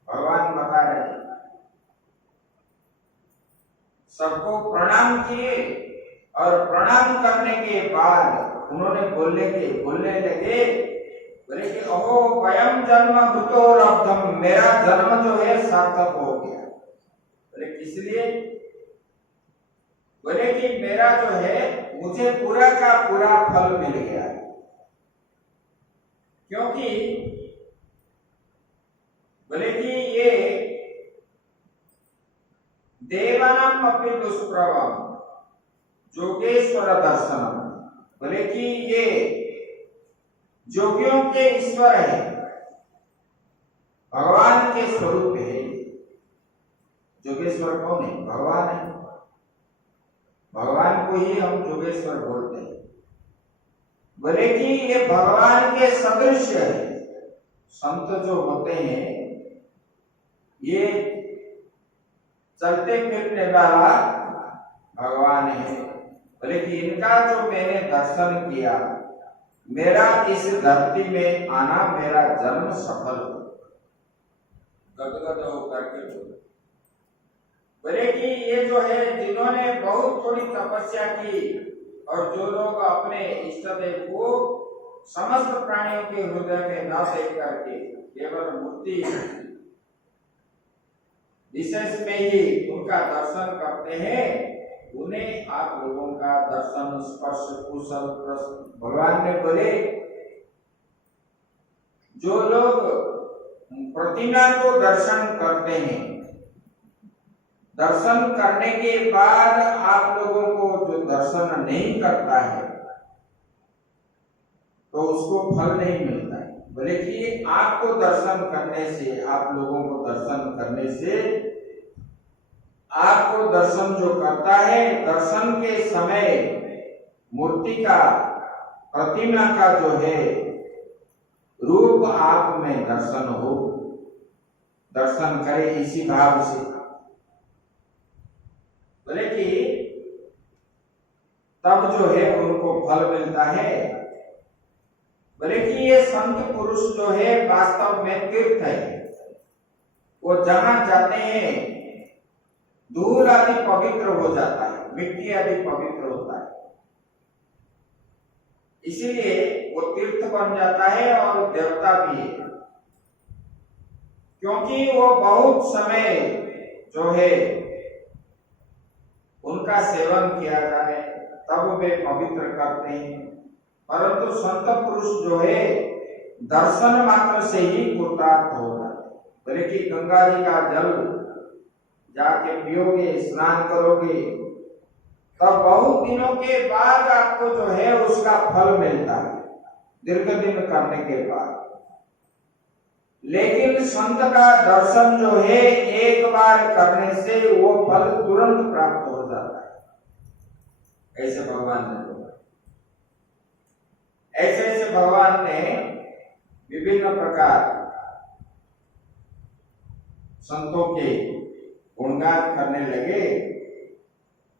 भगवान बता रहे सबको प्रणाम किए और प्रणाम करने के बाद उन्होंने बोलने लगे, बोले कि ओहो वयम जन्म भृतो लब्धम, मेरा जन्म जो है सार्थक हो गया। बोले किस लिए? बोले कि मेरा जो है मुझे पूरा का पूरा फल मिल गया, क्योंकि बोले कि ये देवानाम अपि दुष्प्रभम जोगेश्वर दर्शनम, बोले कि ये जोगियों के ईश्वर है, भगवान के स्वरूप है। जोगेश्वर कौन है? भगवान है। भगवान को ही हम जोगेश्वर बोलते हैं। बोले कि ये भगवान के सदृश है। संत जो होते हैं ये चलते फिरने वाला भगवान है। बोले कि इनका जो मैंने दर्शन किया, मेरा इस धरती में आना, मेरा जन्म सफल हो। गदगद होकर के बोले कि ये जो है जिन्होंने बहुत थोड़ी तपस्या की और जो लोग अपने इष्ट देव को समस्त प्राणियों के हृदय में न देख करके केवल मूर्ति विशेष में ही उनका दर्शन करते हैं, उन्हें आप लोगों का दर्शन स्पर्श कुशल प्रश्न। भगवान ने बोले जो लोग प्रतिमा को दर्शन करते हैं, दर्शन करने के बाद आप लोगों को जो दर्शन नहीं करता है तो उसको फल नहीं मिलता है। बोले कि आपको दर्शन करने से, आप लोगों को दर्शन करने से, आपको दर्शन जो करता है, दर्शन के समय मूर्ति का, प्रतिमा का जो है रूप आप में दर्शन हो, दर्शन करे इसी भाव से। बोले कि तब जो है उनको फल मिलता है। बोले कि ये संत पुरुष जो है वास्तव में तीर्थ है। वो जहां जाते हैं धूल आदि पवित्र हो जाता है, मिट्टी आदि पवित्र होता है, इसीलिए वो तीर्थ बन जाता है और देवता भी है। क्योंकि वो बहुत समय जो है उनका सेवन किया जाए तब वे पवित्र करते हैं। परंतु संत पुरुष जो है दर्शन मात्र से ही कृतार्थ हो जाते। बोले कि गंगा जी का जल जाके पियोगे, स्नान करोगे, तब बहुत दिनों के बाद आपको जो है उसका फल मिलता है, दीर्घ दिन करने के बाद। लेकिन संत का दर्शन जो है एक बार करने से वो फल तुरंत प्राप्त हो जाता है। ऐसे भगवान ने बोला। ऐसे ऐसे भगवान ने विभिन्न प्रकार संतों के गुणगान करने लगे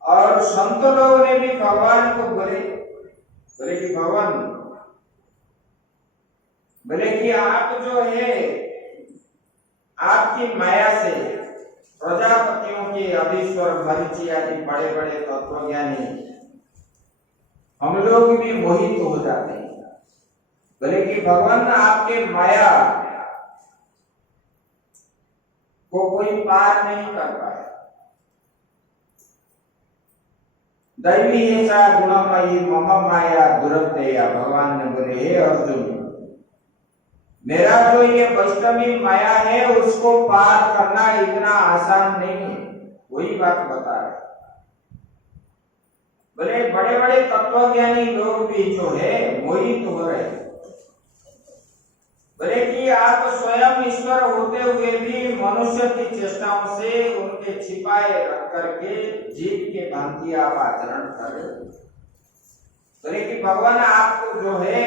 और संत लोगों ने भी भगवान को बोले कि भगवान, बोले कि आप जो है आपकी माया से प्रजापतियों के अधीश्वर मरीचि आदि बड़े बड़े तत्वज्ञानी हम लोग भी मोहित हो जाते हैं। बोले कि भगवान आपके माया को कोई पार नहीं कर पाया। दैवी ऐसा गुणमयी मम माया दुरत्या। भगवान ने बोले हे अर्जुन, मेरा जो ये वैष्णवी माया है उसको पार करना इतना आसान नहीं है। वही बात बता रहे। बोले बड़े बड़े तत्वज्ञानी लोग भी जो है मोहित हो रहे हैं। बोले कि आप स्वयं ईश्वर होते हुए भी मनुष्य की चेष्टाओं से उनके छिपाए रख करके जीव के भांति आप आचरण कर रहे हो। बोले कि भगवान आपको जो है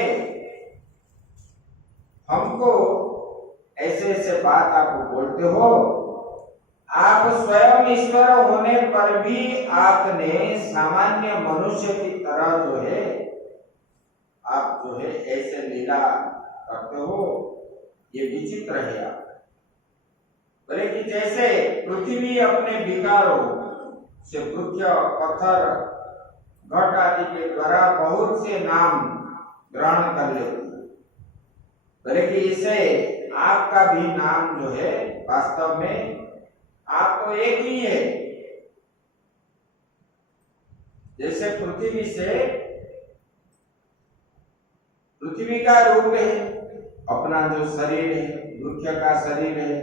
हमको ऐसे ऐसे बात आप बोलते हो, आप स्वयं ईश्वर होने पर भी आपने सामान्य मनुष्य की तरह जो है आप जो है ऐसे लीला करते हो, ये विचित्र है। आप बोले कि जैसे पृथ्वी अपने विकारों से वृक्ष, पत्थर, घट आदि के द्वारा बहुत से नाम ग्रहण कर लेती है। बोले कि इसे आपका भी नाम जो है वास्तव में आप तो एक ही है। जैसे पृथ्वी से पृथ्वी का रूप है, अपना जो शरीर है वृक्ष का शरीर है,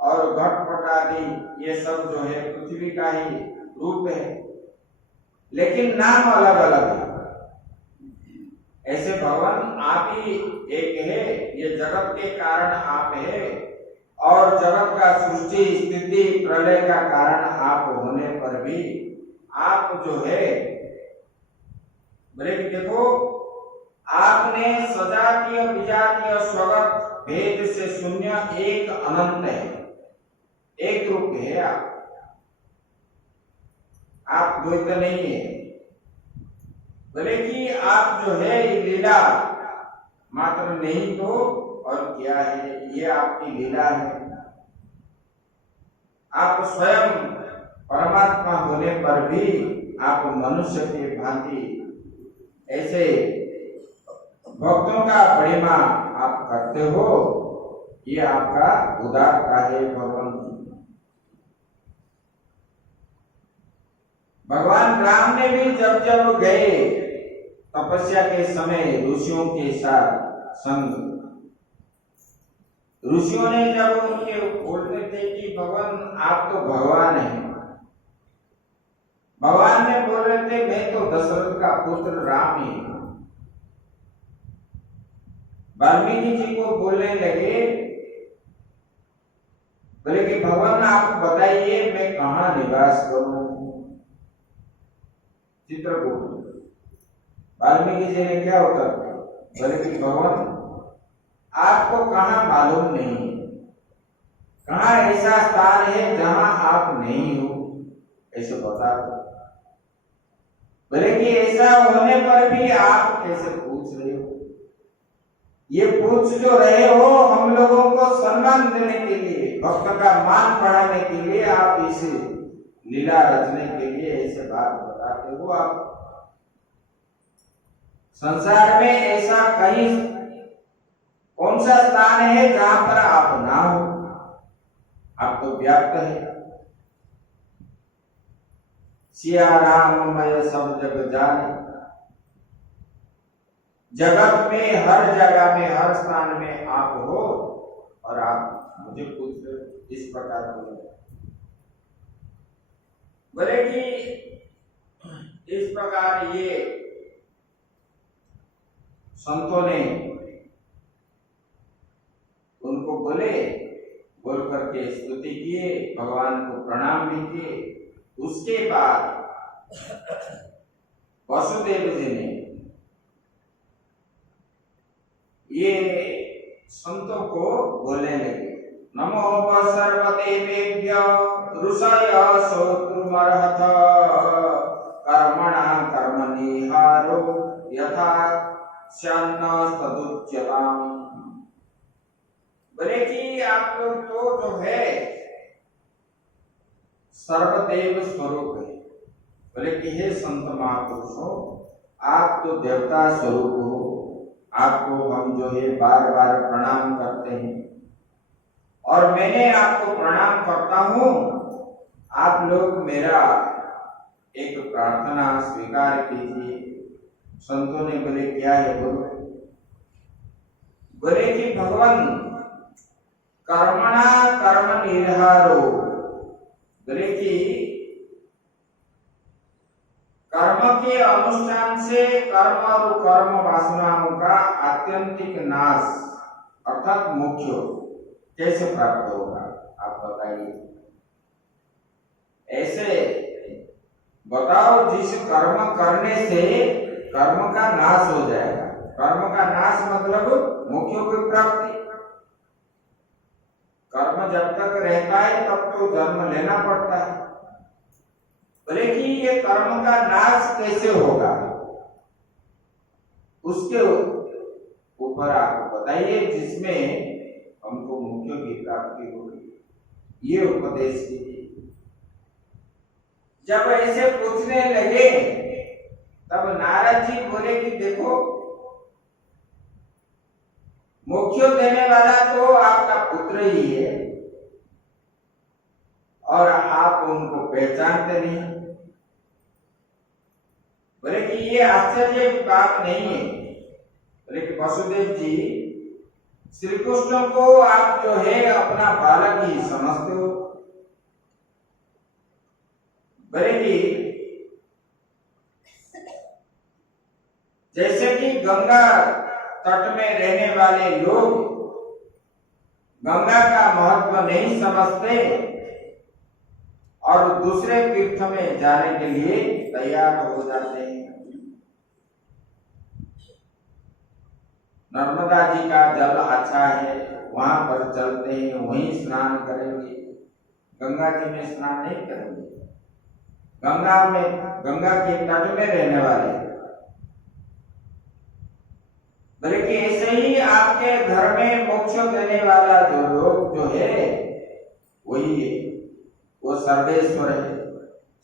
और घटपट आदि ये सब जो है पृथ्वी का ही रूप है, लेकिन नाम अलग अलग है। ऐसे भगवान आप ही एक है, ये जगत के कारण आप है, और जगत का सृष्टि स्थिति प्रलय का कारण आप होने पर भी आप जो है बोले कि देखो आपने सजातीय विजातीय स्वगत भेद से शून्य एक अनंत है, एक रूप है। आप द्वैत नहीं है। बोले कि आप जो है लीला मात्र नहीं तो और क्या है, ये आपकी लीला है। आप स्वयं परमात्मा होने पर भी आप मनुष्य के भांति ऐसे भक्तों का परिमा आप करते हो, ये आपका उदारता है भगवान। भगवान राम ने भी जब जब गए तपस्या के समय ऋषियों के साथ संग, ऋषियों ने जब उनके बोलते थे कि भगवान आप तो भगवान हैं, भगवान ने बोल रहे थे मैं तो दशरथ का पुत्र राम ही हूं। वाल्मीकि जी को बोलने लगे, बोले कि भगवान आप बताइए मैं कहाँ निवास करूं। चित्रकूट। वाल्मीकि जी ने क्या उत्तर दिया, बोले कि भगवान आपको कहाँ मालूम नहीं, कहाँ ऐसा स्थान है जहां आप नहीं हो, ऐसे बता दो। बोले कि ऐसा होने पर भी आप कैसे पूछ रहे हो, ये पूछ जो रहे हो हम लोगों को सम्मान देने के लिए, भक्त का मान बढ़ाने के लिए आप इसे लीला रचने के लिए ऐसे बात बताते हो। आप संसार में ऐसा कहीं कौन सा स्थान है जहां पर आप ना हो, आप तो व्याप्त है। सिया राम मैं सब जग जाने, जगत में हर जगह में हर स्थान में आप हो और आप मुझे पूछ रहे हो, इस प्रकार बोले कि इस प्रकार ये संतों ने उनको बोले, बोल करके स्तुति किए, भगवान को प्रणाम भी किए। उसके बाद वसुदेव जी ने ये संतों को बोलने लगे, नमो सर्वदेवेभ्यो ऋषय सोतुमर्हत कर्मणा कर्मणिहारो यथा तदुच्यताम्। बोले कि आप लोग तो जो है सर्वदेव स्वरूप है। बोले कि हे संत महापुरुषों आप तो देवता स्वरूप हो, आपको हम जो है बार बार प्रणाम करते हैं और मैंने आपको प्रणाम करता हूं। आप लोग मेरा एक प्रार्थना स्वीकार कीजिए। संतों ने बोले क्या है बोलो। बोले कि भगवान कर्मणा कर्म निर्हारो, बोले कि कर्म के अनुष्ठान से कर्म और कर्म वासनाओं का आत्यंतिक नाश अर्थात मोक्ष कैसे प्राप्त होगा, आप बताइए। ऐसे बताओ जिस कर्म करने से कर्म का नाश हो जाएगा। कर्म का नाश मतलब मोक्ष की प्राप्ति। कर्म जब तक रहता है तब तो जन्म लेना पड़ता है। बोले कि ये कर्म का नाश कैसे होगा, उसके ऊपर आप बताइए जिसमें हमको मोक्ष की प्राप्ति होगी, ये उपदेश कीजिए। जब ऐसे पूछने लगे तब नारद जी बोले कि देखो, मोक्ष देने वाला तो आपका पुत्र ही है और आप उनको पहचानते नहीं। बोले कि ये आश्चर्य की बात नहीं है। बोले कि वसुदेव जी, श्री कृष्ण को आप जो है अपना बालक ही समझते हो। बोले कि जैसे कि गंगा तट में रहने वाले लोग गंगा का महत्व नहीं समझते और दूसरे तीर्थ में जाने के लिए तैयार हो जाते हैं। नर्मदा जी का जल अच्छा है, वहां पर चलते हैं, वहीं स्नान करेंगे, गंगा जी में स्नान नहीं करेंगे। गंगा के तट में रहने वाले। बल्कि ऐसे ही आपके घर में मोक्ष देने वाला जो लोग जो है वही है, वो सर्वेश्वर है,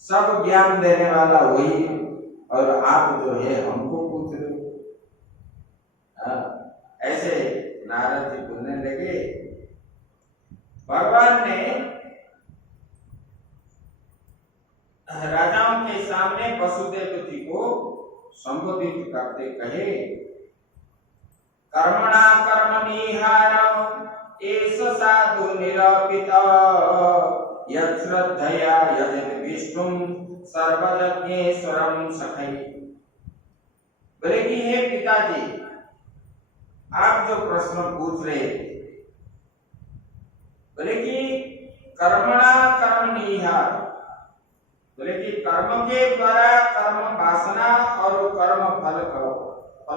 सब ज्ञान देने वाला वही है। और आप जो है हमको पूछ रहे हो। ऐसे नारद जी बोलने लगे। भगवान ने राजाओं के सामने वसुदेव जी को संबोधित करते कहे, कर्मणा कर्मणीहारम् एष साधु निरपित यच्छ्रद्धया यजति विष्णुं सर्वयज्ञेश्वरं सखै। बोले कि हे पिताजी, आप जो प्रश्न पूछ रहे थे, बोले कि कर्मणा कर्मणीहार, बोले कि कर्म के द्वारा कर्म वासना और कर्म फल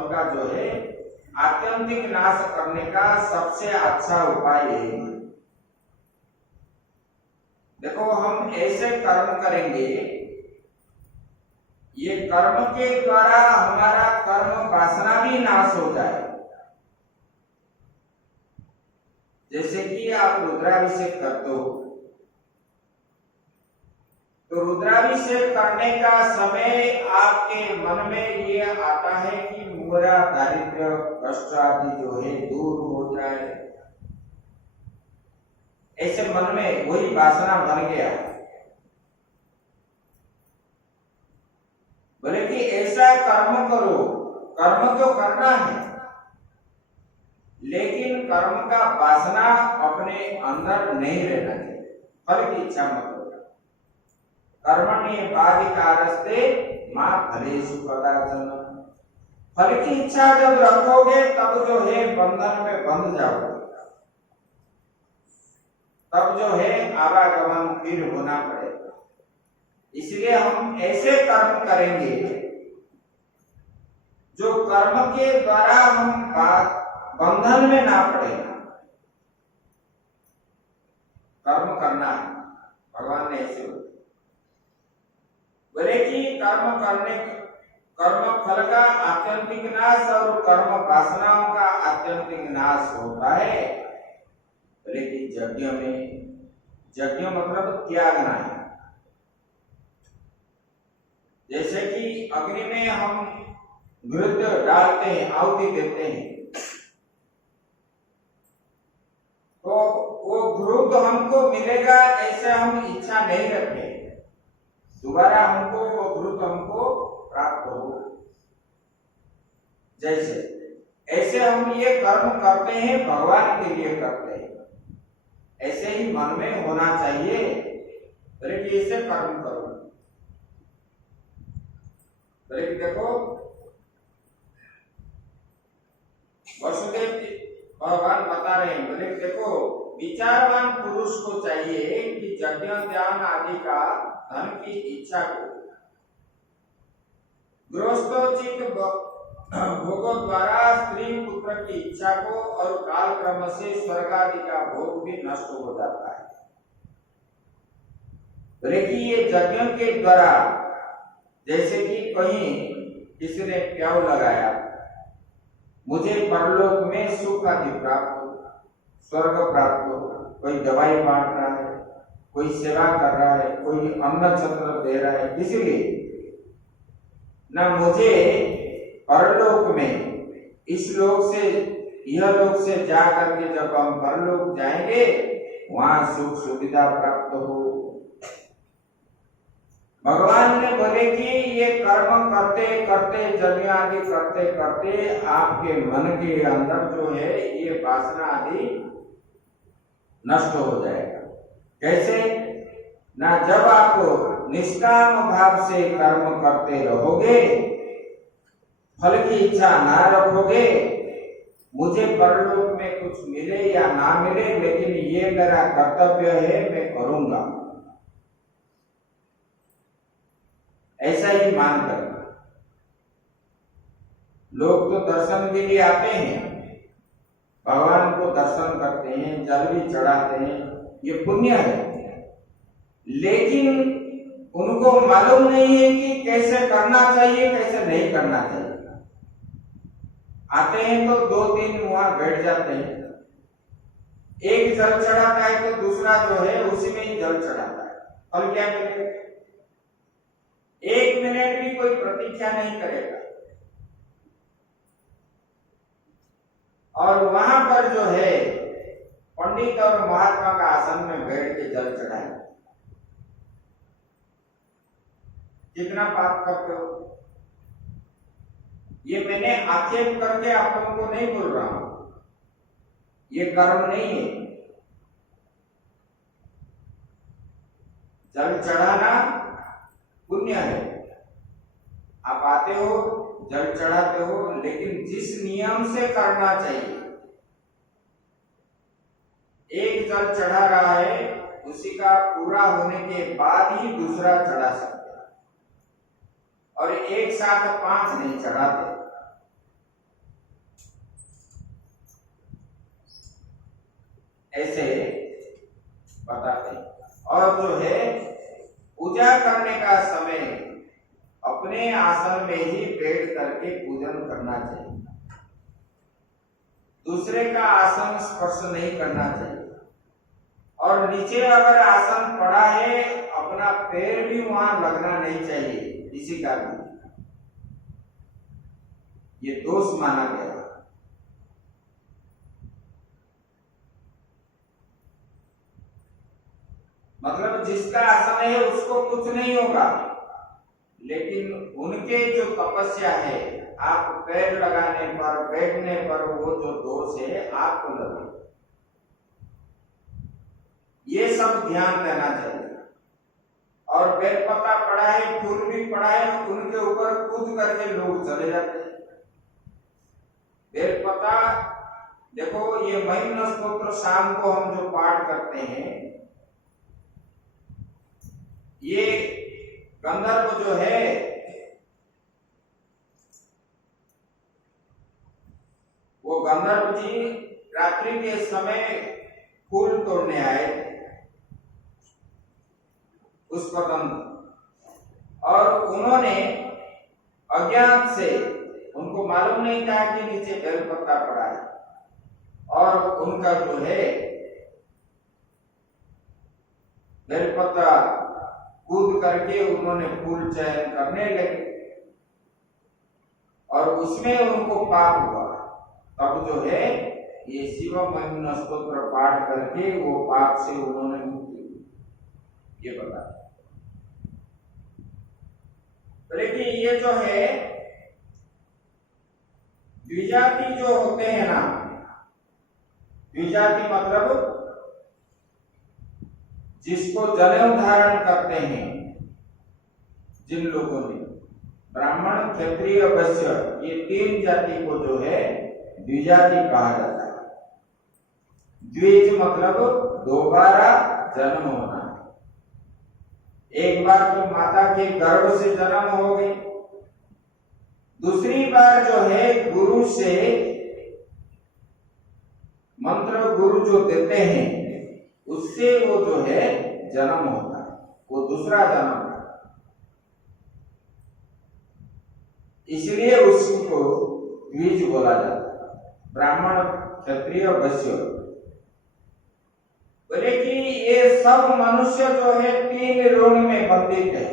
का जो है आत्यंतिक नाश करने का सबसे अच्छा उपाय है। देखो, हम ऐसे कर्म करेंगे, ये कर्म के द्वारा हमारा कर्म वासना भी नाश हो जाए। जैसे कि आप रुद्राभिषेक करते हो, तो रुद्राभिषेक करने का समय आपके मन में ये आता है कि मेरा दारिद्र्य कष्ट आदि जो है दूर हो जाए। ऐसे मन में वही वासना बन गया। बोले कि ऐसा कर्म करो, कर्म तो करना है, लेकिन कर्म का वासना अपने अंदर नहीं रहना चाहिए। फल की इच्छा मत करो। कर्मण्ये बाधिकारस्ते मां फलेषु कदाचन। फल की इच्छा जब रखोगे तब जो है बंधन में बंध जाओगे, तब जो है आवागमन फिर होना पड़ेगा। इसलिए हम ऐसे कर्म करेंगे जो कर्म के द्वारा हम बंधन में ना पड़ेगा। कर्म करना है, भगवान ने ऐसे बोले कि कर्म फल का आत्यंतिक नाश और कर्म वासनाओं का आत्यंतिक नाश होता है। बोले कि यज्ञ मतलब त्यागना है। जैसे कि अग्नि में हम घृत डालते हैं, आहुति देते हैं, तो वो घृत हमको मिलेगा ऐसे हम इच्छा नहीं रखें, दोबारा हमको वो घृत हमको प्राप्त हो। जैसे ऐसे हम ये कर्म करते हैं, भगवान के लिए करते हैं, ऐसे ही मन में होना चाहिए। बोले कि ऐसे कर्म करो। बोले कि देखो वसुदेव जी भगवान बता रहे हैं, बोले देखो विचारवान पुरुष को चाहिए कि यज्ञ ज्ञान आदि का धन की इच्छा को गृहस्थोचित भोगों द्वारा स्त्री पुत्र की इच्छा को और काल क्रम से स्वर्ग आदि का भोग भी नष्ट हो जाता है। बोले कि ये यज्ञ के द्वारा, जैसे कि कहीं किसी ने प्याऊ लगाया, मुझे परलोक में सुख आदि प्राप्त हो, स्वर्ग प्राप्त हो, कोई दवाई बांट रहा है, कोई सेवा कर रहा है, कोई अन्न छत्र दे रहा है, इसलिए ना मुझे परलोक में इस लोक से यह लोक से जा करके जब हम परलोक जाएंगे वहां सुख सुविधा प्राप्त हो। भगवान ने बोले कि ये कर्म करते करते यज्ञ आदि करते करते आपके मन के अंदर जो है ये वासना आदि नष्ट हो जाएगा। कैसे? ना जब आप निष्काम भाव से कर्म करते रहोगे, फल की इच्छा ना रखोगे, मुझे परलोक में कुछ मिले या ना मिले लेकिन ये मेरा कर्तव्य है, मैं करूंगा, ऐसा ही मान करना। लोग तो दर्शन के लिए आते हैं, भगवान को दर्शन करते हैं, जल भी चढ़ाते हैं, ये पुण्य है, लेकिन उनको मालूम नहीं है कि कैसे करना चाहिए, कैसे नहीं करना चाहिए। आते हैं तो 2 दिन वहां बैठ जाते हैं, एक जल चढ़ाता है तो दूसरा जो है उसी में ही जल चढ़ाता है, और क्या करेगा? 1 मिनट भी कोई प्रतीक्षा नहीं करेगा। और वहां पर जो है पंडित और महात्मा का आसन में बैठ के जल चढ़ाए, कितना पाप करते हो? ये मैंने आक्षेप करके आप लोगों को नहीं बोल रहा हूं, ये कर्म नहीं है। जल चढ़ाना पुण्य है, आप आते हो जल चढ़ाते हो, लेकिन जिस नियम से करना चाहिए, एक जल चढ़ा रहा है उसी का पूरा होने के बाद ही दूसरा चढ़ा सकते हैं, और एक साथ 5 नहीं चढ़ाते। ऐसे बताते हैं। और जो है पूजा करने का समय अपने आसन में ही बैठ करके पूजन करना चाहिए, दूसरे का आसन स्पर्श नहीं करना चाहिए। और नीचे अगर आसन पड़ा है, अपना पैर भी वहां लगना नहीं चाहिए किसी का भी, ये दोष माना गया। मतलब जिसका आसन है उसको कुछ नहीं होगा, लेकिन उनके जो तपस्या है, आप पैर लगाने पर बैठने पर वो जो दोष है आपको लगे, ये सब ध्यान देना चाहिए। और बेलपत्ता पड़ा है, फूल भी पड़ा है, उनके ऊपर कूद करके लोग चले जाते हैं। बेलपत्ता देखो, ये महिमा स्तोत्र शाम को हम जो पाठ करते हैं, ये गंधर्व जो है वो गंधर्व जी रात्रि के समय फूल तोड़ने आए पुष्पगंध, और उन्होंने अज्ञात से, उनको मालूम नहीं था कि नीचे बेलपत्ता पड़ा है, और उनका जो है बेलपत्ता कूद करके उन्होंने फूल चयन करने लगे, और उसमें उनको पाप हुआ। तब जो है ये शिव महिमा स्तोत्र पाठ करके वो पाप से उन्होंने मुक्ति हुई, ये बता। देखिए ये जो है द्विजाति जो होते हैं ना, द्विजाति मतलब जिसको जनेऊ धारण करते हैं जिन लोगों ने, ब्राह्मण, क्षत्रिय, वैश्य, ये तीन जाति को जो है द्विजाति कहा जाता है। द्विज मतलब दोबारा जन्म होना। एक बार तो माता के गर्भ से जन्म हो गई, दूसरी बार जो है गुरु से मंत्र गुरु जो देते हैं उससे वो जो है जन्म होता है, वो दूसरा जन्म है। इसलिए उसको द्विज बोला जाता है, ब्राह्मण, क्षत्रिय, वैश्य। बोले कि ये सब मनुष्य जो है तीन ऋण में बंधित है।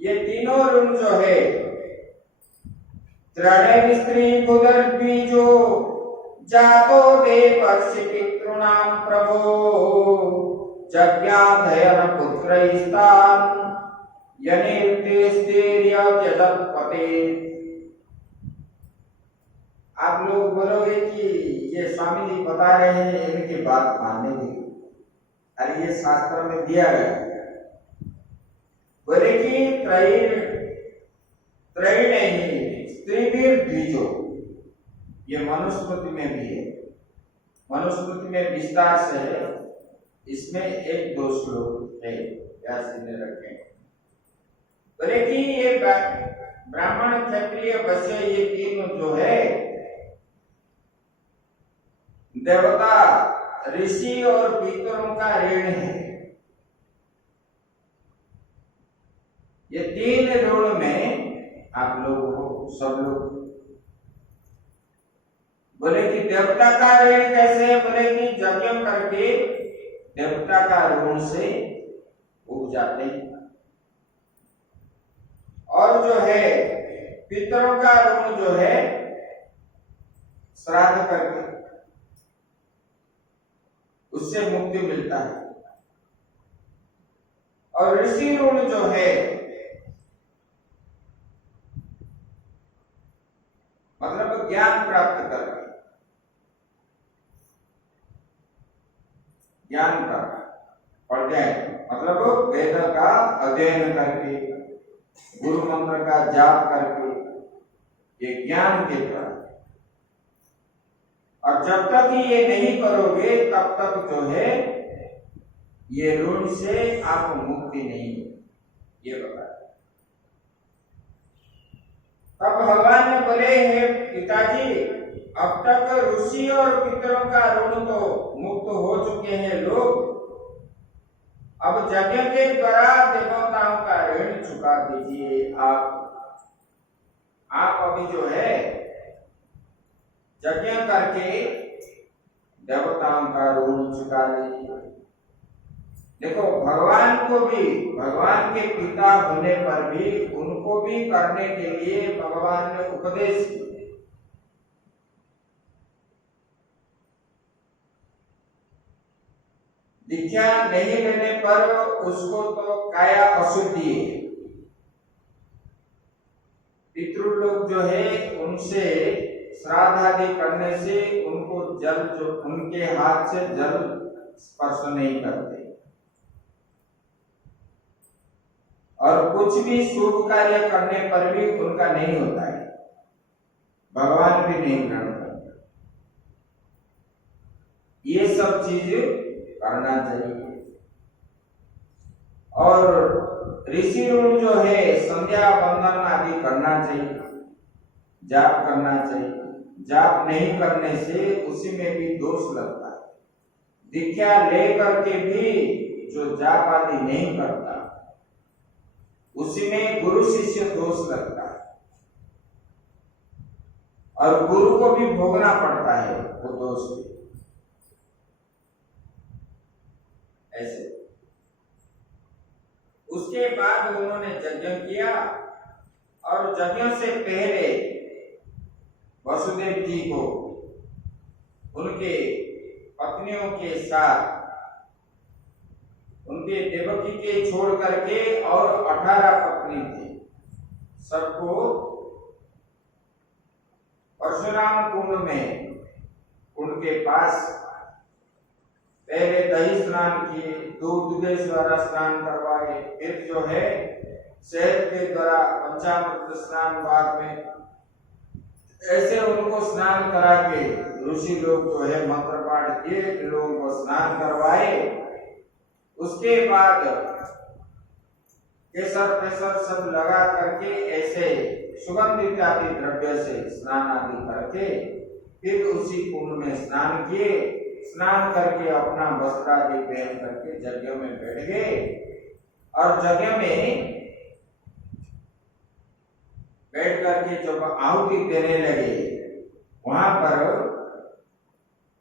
ये तीनों ऋण जो है त्रणय स्त्री कुदर द्विजो जातो देवर्षि पितॄणां प्रभो जज्ञाधयन पुत्रैस्तान् यनिर्देस्तेर्य त्यजत्पते। आप लोग बोलोगे कि ये स्वामी जी बता रहे हैं, इनकी बात मानने की, अरे ये शास्त्र में दिया गया। बोले कि त्रय नहीं, स्त्रीवीर द्विजो, ये मनुस्मृति में भी है। मनुस्मृति में विस्तार से है, इसमें एक दो श्लोक है, याद से रखें। बोले कि ये ब्राह्मण, क्षत्रिय, वैश्य, ये तीन जो है देवता, ऋषि और पितरों का ऋण है। ये तीन ऋण में आप लोग हो, सब लोग। बोले कि देवता का ऋण कैसे है? बोले कि यज्ञ करके देवता का ऋण से उग जाते हैं, और जो है पितरों का ऋण जो है श्राद्ध करके उससे मुक्ति मिलता है, और ऋषि ऋण जो है मतलब ज्ञान प्राप्त करके, ज्ञान प्राप्त अध्ययन मतलब वेद का अध्ययन करके, गुरु मंत्र का जाप करके, ये ज्ञान के द्वारा। और जब तक ये नहीं करोगे तब तक जो है ये ऋण से आप मुक्ति नहीं हो, ये बताया। तब भगवान ने बोले, हे पिताजी, अब तक ऋषि और पितरों का ऋण तो मुक्त हो चुके हैं लोग, अब यज्ञ के द्वारा देवताओं का ऋण चुका दीजिए आप अभी जो है यज्ञ करके देवताओं का ऋण चुका दीजिए। देखो, भगवान को भी, भगवान के पिता होने पर भी उनको भी करने के लिए भगवान ने उपदेश दिया। दीक्षा नहीं लेने पर उसको तो काया अशुद्धि है। पितृ लोग जो है उनसे श्राद्ध आदि करने से उनको जल, जो उनके हाथ से जल स्पर्श नहीं करते, और कुछ भी शुभ कार्य करने पर भी उनका नहीं होता है, भगवान भी नहीं ग्रहण करते। ये सब चीज करना चाहिए। और ऋषि ऋण जो है संध्या वंदन आदि करना चाहिए, जाप करना चाहिए। जाप नहीं करने से उसी में भी दोष लगता है। दीक्षा लेकर के भी जो जाप आदि नहीं करता उसी में गुरु शिष्य दोष लगता है, और गुरु को भी भोगना पड़ता है वो दोष भी। ऐसे उसके बाद उन्होंने यज्ञ किया, और यज्ञ से पहले वसुदेव जी को उनके पत्नियों के साथ, उनके देवकी के छोड़ करके और 18 पत्नी थे, सबको परशुराम कुंड में, कुंड के पास पहले दही स्नान किए, दूध के द्वारा स्नान करवाए, फिर जो है शहद के द्वारा पंचामृत स्नान बाद में, ऐसे उनको स्नान करा के ऋषि लोग जो है मंत्र पाठ किए, लोगों को स्नान करवाए। उसके बाद केसर पेसर सब लगा करके ऐसे सुगंधित आदि द्रव्य से स्नान आदि करके फिर उसी कुंड में स्नान किए। स्नान करके अपना वस्त्र आदि पहन करके यज्ञ में बैठ गए और यज्ञ में बैठ करके जब आहुति देने लगे, वहां पर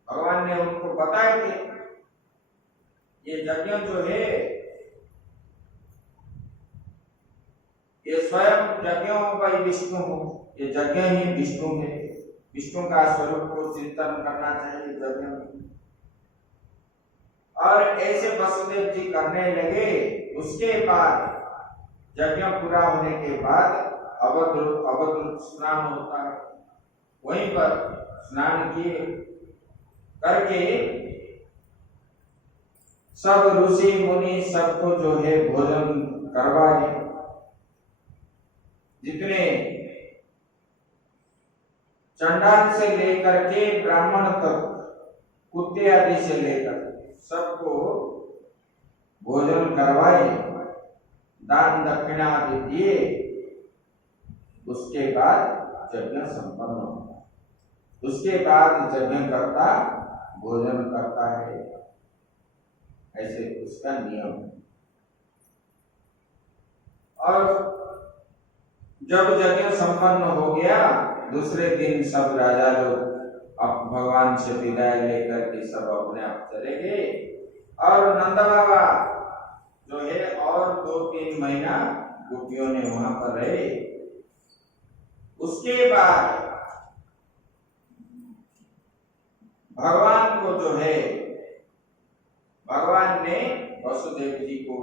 भगवान ने उनको बताया कि ये यज्ञ जो है ये स्वयं यज्ञों का विष्णु हो, ये यज्ञ ही विष्णु है, विष्णु का स्वरूप को चिंतन करना चाहिए यज्ञ में। और ऐसे वसुदेव जी करने लगे। उसके बाद यज्ञ पूरा होने के बाद अवध स्नान होता है, वहीं पर स्नान किए करके सब ऋषि मुनि सबको जो है भोजन करवाए। जितने चंडाल से लेकर के ब्राह्मण तक, कुत्ते आदि से लेकर सबको भोजन करवाए, दान दक्षिणा आदि दिए। उसके बाद यज्ञ संपन्न होता, उसके बाद यज्ञ करता भोजन करता है, ऐसे उसका नियम है। और जब यज्ञ संपन्न हो गया, दूसरे दिन सब राजा लोग अब भगवान से विदाई लेकर के सब अपने आप चले गए। और नंद बाबा जो है और 2-3 महीना गोपियों ने वहां पर रहे। उसके बाद भगवान को जो है, भगवान ने वसुदेव जी को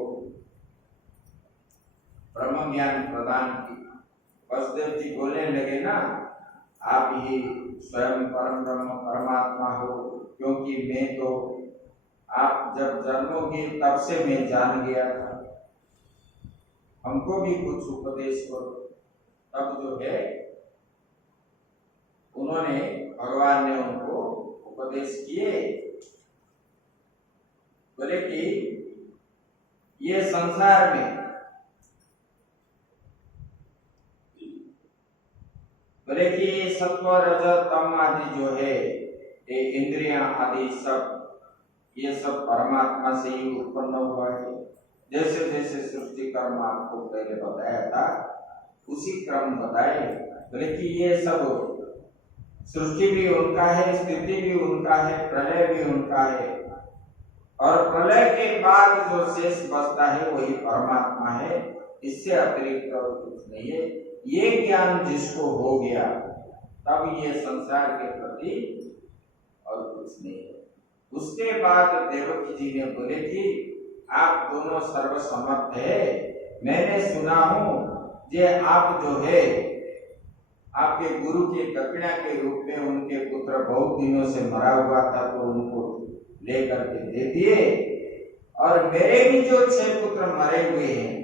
ब्रह्म ज्ञान प्रदान किया। वसुदेव जी बोलने लगे ना, आप ही स्वयं परम ब्रह्म परमात्मा हो, क्योंकि मैं तो आप जब जन्मोगे तब से मैं जान गया था, हमको भी कुछ उपदेश करो। तब जो है उन्होंने, भगवान ने उनको उपदेश किए, बोले कि ये संसार में बोले कि सत्व रज तम आदि जो है, ये इंद्रियां आदि सब, ये सब परमात्मा से ही उत्पन्न हुआ है। जैसे जैसे सृष्टि कर्म आपको पहले बताया था, उसी क्रम बताए। बोले कि ये सब सृष्टि भी उनका है, स्थिति भी उनका है, प्रलय भी उनका है, और प्रलय के बाद जो शेष बचता है वही परमात्मा है, इससे अतिरिक्त और कुछ नहीं है। ये ज्ञान जिसको हो गया, तब ये संसार के प्रति और कुछ नहीं है। उसके बाद देवकी जी ने बोले कि आप दोनों सर्वसमर्थ है, मैंने सुना हूं जे आप जो है आपके गुरु के दक्षिणा के रूप में उनके पुत्र बहुत दिनों से मरा हुआ था, तो उनको लेकर के दे दिए, और मेरे भी जो 6 पुत्र मरे हुए हैं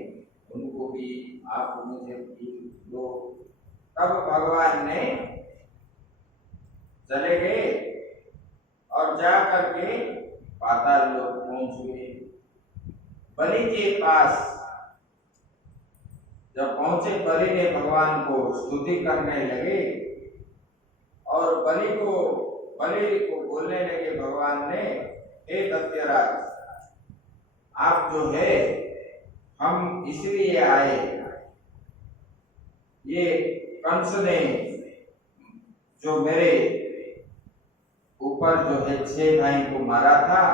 उनको भी आप मुझे दो। तब भगवान ने चले गए और जा करके पाताल लोक पहुंच गए। बलि के पास जब पहुंचे, बलि ने भगवान को स्तुति करने लगे, और बलि को बोलने लगे भगवान ने, हे दैत्यराज, आप जो है हम इसलिए आए, ये कंस ने जो मेरे ऊपर जो है 6 भाई को मारा था,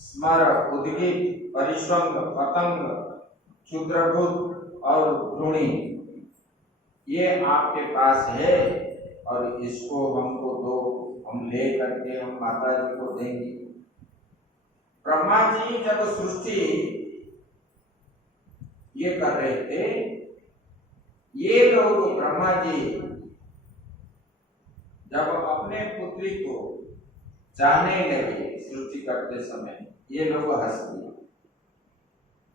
स्मर, उद्गीत, परिश्वंग, पतंग, क्षुद्रभूत और भ्रूणी, ये आपके पास है, और इसको हमको दो, हम ले करके हम माता जी को देंगे। ब्रह्मा जी जब सृष्टि ये कर रहे थे, ये लोग ब्रह्मा जी जब अपने पुत्री को चाहने लगे सृष्टि करते समय, ये लोग हंस दिए।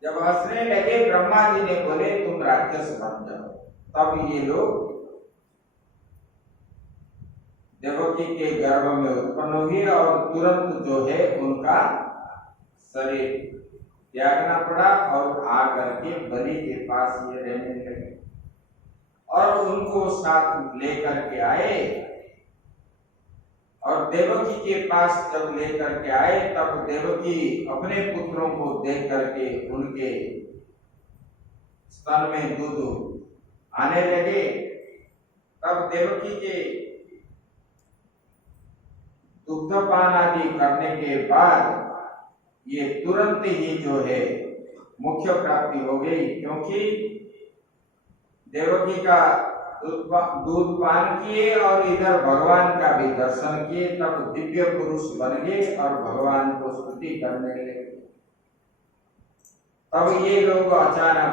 जब हंसने लगे ब्रह्मा जी ने बोले तुम राक्षस बन जाओ, तब ये लोग देवकी के गर्भ में उत्पन्न हुए और तुरंत जो है उनका शरीर त्यागना पड़ा और आकर के बलि के पास ये रहने लगे और उनको साथ लेकर के आए। और देवकी के पास जब लेकर के आए तब देवकी अपने पुत्रों को देख करके उनके स्तन में दूध आने लगे। तब देवकी के दुग्धपान आदि करने के बाद ये तुरंत ही जो है मुख्य प्राप्ति हो गई, क्योंकि देवकी का दूध पान किए और इधर भगवान का भी दर्शन किए, तब दिव्य पुरुष बन गए और भगवान को स्तुति करने लगे। तब ये लोग अचानक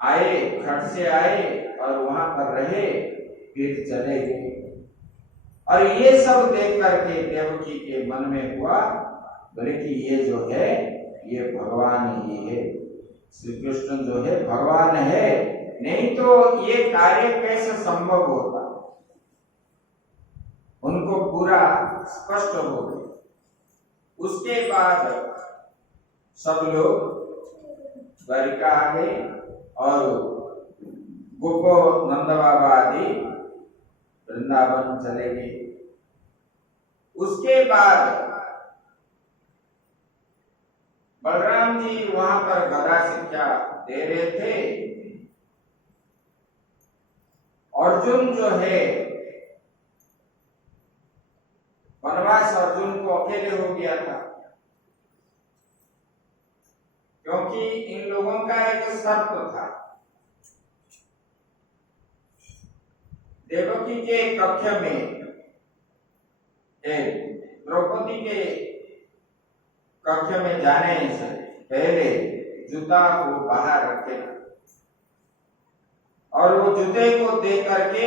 आए, खट से आए और वहां पर रहे, फिर चले गए। और ये सब देख करके देवकी के मन में हुआ बोले कि ये जो है ये भगवान ही है, श्री कृष्ण जो है भगवान है, नहीं तो ये कार्य कैसे संभव होता। उनको पूरा स्पष्ट हो गया। उसके बाद सब लोग द्वारिका आ गए और गोप नंद बाबा आदि वृंदावन चले गए। उसके बाद बलराम जी वहां पर गदा शिक्षा दे रहे थे। अर्जुन जो है वनवास अर्जुन को अकेले हो गया था, क्योंकि इन लोगों का एक शर्त था। देवकी के कक्ष में द्रौपदी के कक्ष में जाने से पहले जूता वो बाहर रखे और वो जूते को देख करके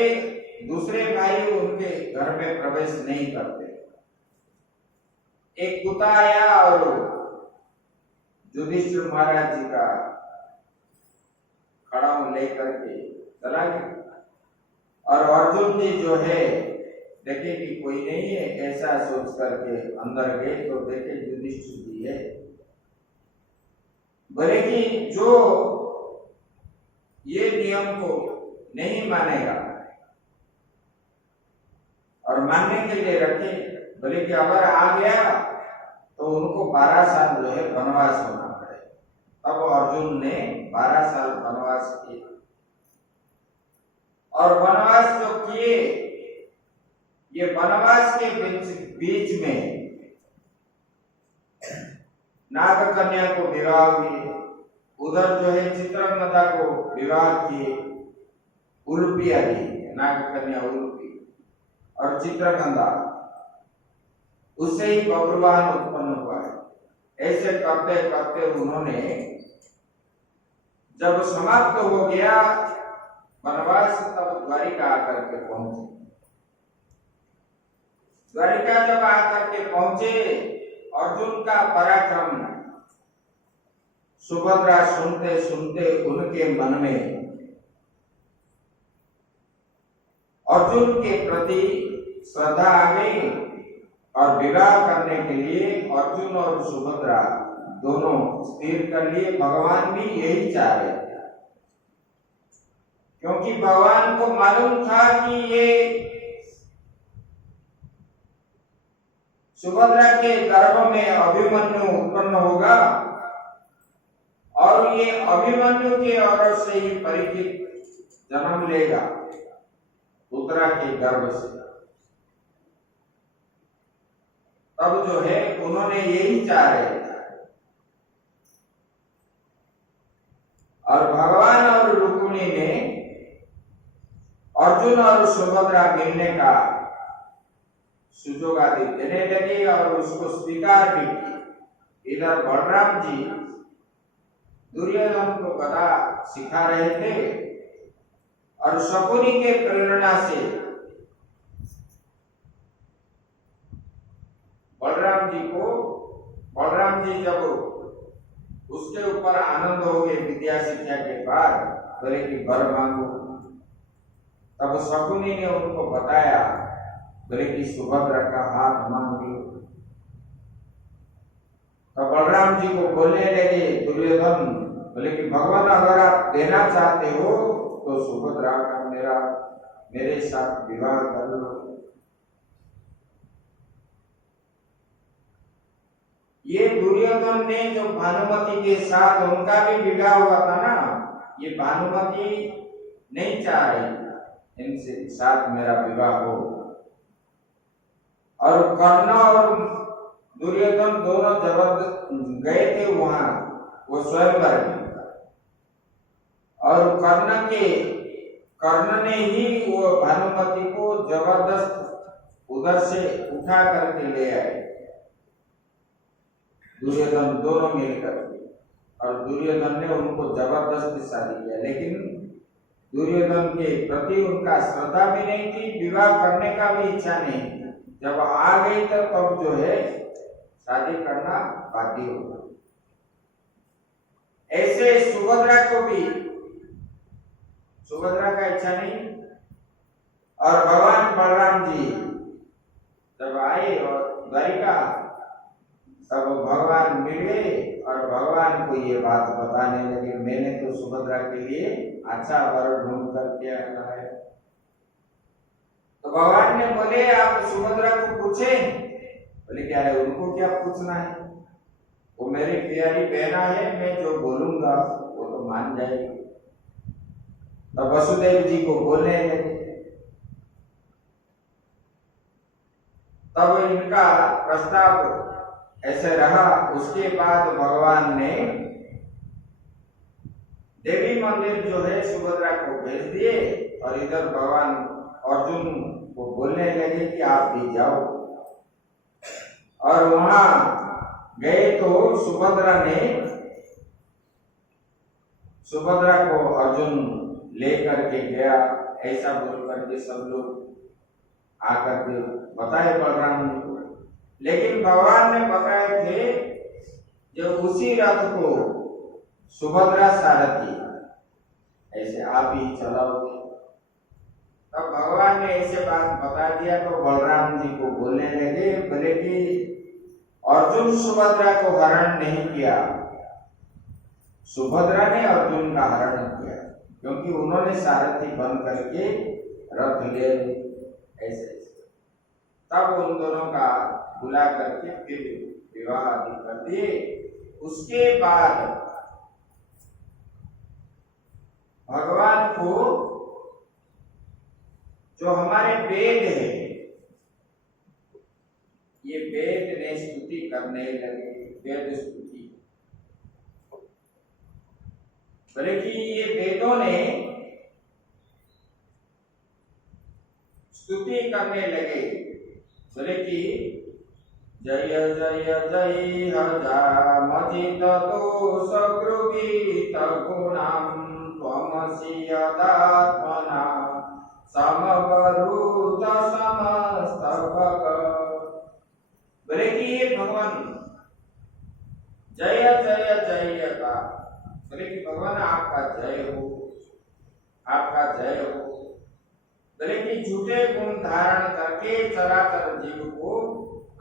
दूसरे भाई उनके घर में प्रवेश नहीं करते। एक कुत्ता आया और युधिष्ठिर महाराज जी का खड़ाऊ लेकर के चला गया और अर्जुन जी जो है देखे कि कोई नहीं है, ऐसा सोच करके अंदर गए तो देखे युधिष्ठिर जी है। बोले कि जो ये नियम को नहीं मानेगा और मानने के लिए रखे, बोले कि अगर आ गया तो उनको 12 साल जो है वनवास होना पड़े। तब अर्जुन ने 12 साल वनवास किया और वनवास जो किए, ये वनवास के बीच में नाग कन्या को विवाह हुए, उधर जो है चित्रंगदा को विवाह किए, उलूपी आदि नाग कन्या उलूपी और चित्रगंधा, उससे ही बब्रुवाहन उत्पन्न हुआ है। ऐसे करते करते उन्होंने जब समाप्त हो गया वनवास, तब द्वारिका आकर के पहुंचे। द्वारिका जब आकर के पहुंचे, अर्जुन का पराक्रम सुभद्रा सुनते सुनते उनके मन में अर्जुन के प्रति श्रद्धा आ गई और विवाह करने के लिए अर्जुन और सुभद्रा दोनों स्थिर कर लिए। भगवान भी यही चाह रहे थे, क्योंकि भगवान को मालूम था कि ये सुभद्रा के गर्भ में अभिमन्यु उत्पन्न होगा और ये अभिमन्यु के औरत से ही परीक्षित जन्म लेगा, उत्तरा के गर्भ से। तब जो है उन्होंने यही चाह रहे थे और भगवान और रुक्मिणी ने अर्जुन और सुभद्रा मिलने का सुजोग आदि देने लगे और उसको स्वीकार भी किया। इधर बलराम जी दुर्योधन को गदा सिखा रहे थे और शकुनी के प्रेरणा से बलराम जी जब उसके ऊपर आनंद हो गए विद्या शिक्षा के बाद, बोले कि वर मांगो। तब शकुनी ने उनको बताया, बोले कि सुभद्रा का हाथ मांग लो। तब बलराम जी को बोलने लगे दुर्योधन, बोले कि भगवान अगर आप देना चाहते हो तो सुभद्रा का मेरे साथ विवाह कर लो। ये दुर्योधन ने जो भानुमति के साथ उनका भी विवाह हुआ था ना, ये भानुमति नहीं चाह रही इनसे साथ मेरा विवाह हो। और कर्ण और दुर्योधन दोनों जबरदस्त गए थे वहां वो स्वयंवर में, और कर्ण ने ही वो भानुमति को जबरदस्त उधर से उठा करके ले आए, दुर्योधन दोनों मिलकर। और दुर्योधन ने उनको जबरदस्ती शादी किया, लेकिन दुर्योधन के प्रति उनका श्रद्धा भी नहीं थी, विवाह करने का भी इच्छा नहीं थी। जब आ गई तो तब जो है शादी करना बाध्य होगा। ऐसे सुभद्रा का इच्छा नहीं। और भगवान बलराम जी जब आए और द्वारिका, तब भगवान मिले और भगवान को ये बात बताने लगे, मैंने तो सुभद्रा के लिए अच्छा वर ढूंढ करके आया है। तो भगवान ने बोले आप सुभद्रा को पूछे। बोले क्या है, उनको क्या पूछना है, वो मेरी प्यारी बहना है, मैं जो बोलूंगा वो तो मान जाएगी। तो वसुदेव जी को बोलने लगे। तब इनका प्रस्ताव ऐसे रहा। उसके बाद भगवान ने देवी मंदिर जो है सुभद्रा को भेज दिए, और इधर भगवान अर्जुन को बोलने लगे कि आप भी जाओ। और वहां गए तो सुभद्रा को अर्जुन लेकर के गया, ऐसा बोल करके सब लोग आकर के बताए बलराम जी को। लेकिन भगवान ने बताए थे जो उसी रथ को सुभद्रा सारथी, ऐसे आप ही चलाओगे। तब भगवान ने ऐसे बात बता दिया तो बलराम जी को बोलने लगे, बोले कि अर्जुन सुभद्रा को हरण नहीं किया, सुभद्रा ने अर्जुन का हरण किया, क्योंकि उन्होंने सारथी बन करके रथ ले ऐसे। तब उन दोनों का बुला करके फिर विवाह आदि कर दिए। उसके बाद भगवान को जो हमारे वेद है, ये वेद ने स्तुति करने लगे, वेद स्तुति। बोले कि ये वेदों ने स्तुति करने लगे। बोले कि जय जय जय हजामजित दोष गृहीत गुणां त्वमसि यदात्मना समवरुत समस्तभग। बोले कि ये भगवान जय जय जय का, बोले कि भगवान आपका जय हो, आपका जय हो। बोले कि झूठे गुण धारण करके चराचर जीव को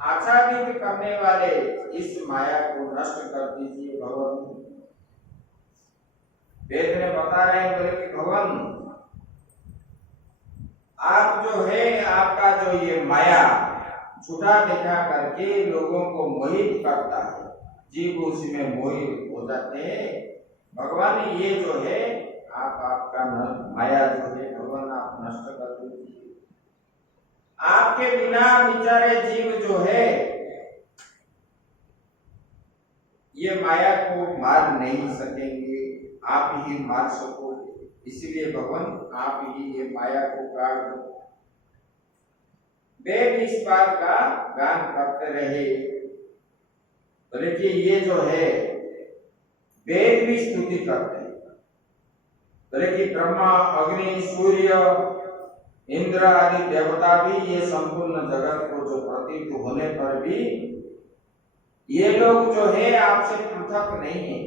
आच्छादित करने वाले इस माया को नष्ट कर दीजिए भगवान। वेद में बता रहे हैं, बोले कि भगवान आप जो है, आपका जो ये माया झूठा दिखा करके लोगों को मोहित करता है, जीव उसी में मोहित हो जाते हैं। भगवान ये जो है आपका माया जो है भगवान आप नष्ट कर दीजिए। आपके बिना बेचारे जीव जो है ये माया को मार नहीं सकेंगे, आप ही मार सकोगे। इसलिए भगवान आप ही ये माया को काट दो। वेद इस बात का गान करते रहे। बोले कि ये जो है वेद भी स्तुति करते हैं। बोले कि ब्रह्मा, अग्नि, सूर्य, इंद्र आदि देवता भी ये संपूर्ण जगत को जो प्रतीत होने पर भी ये लोग जो है आपसे पृथक नहीं है।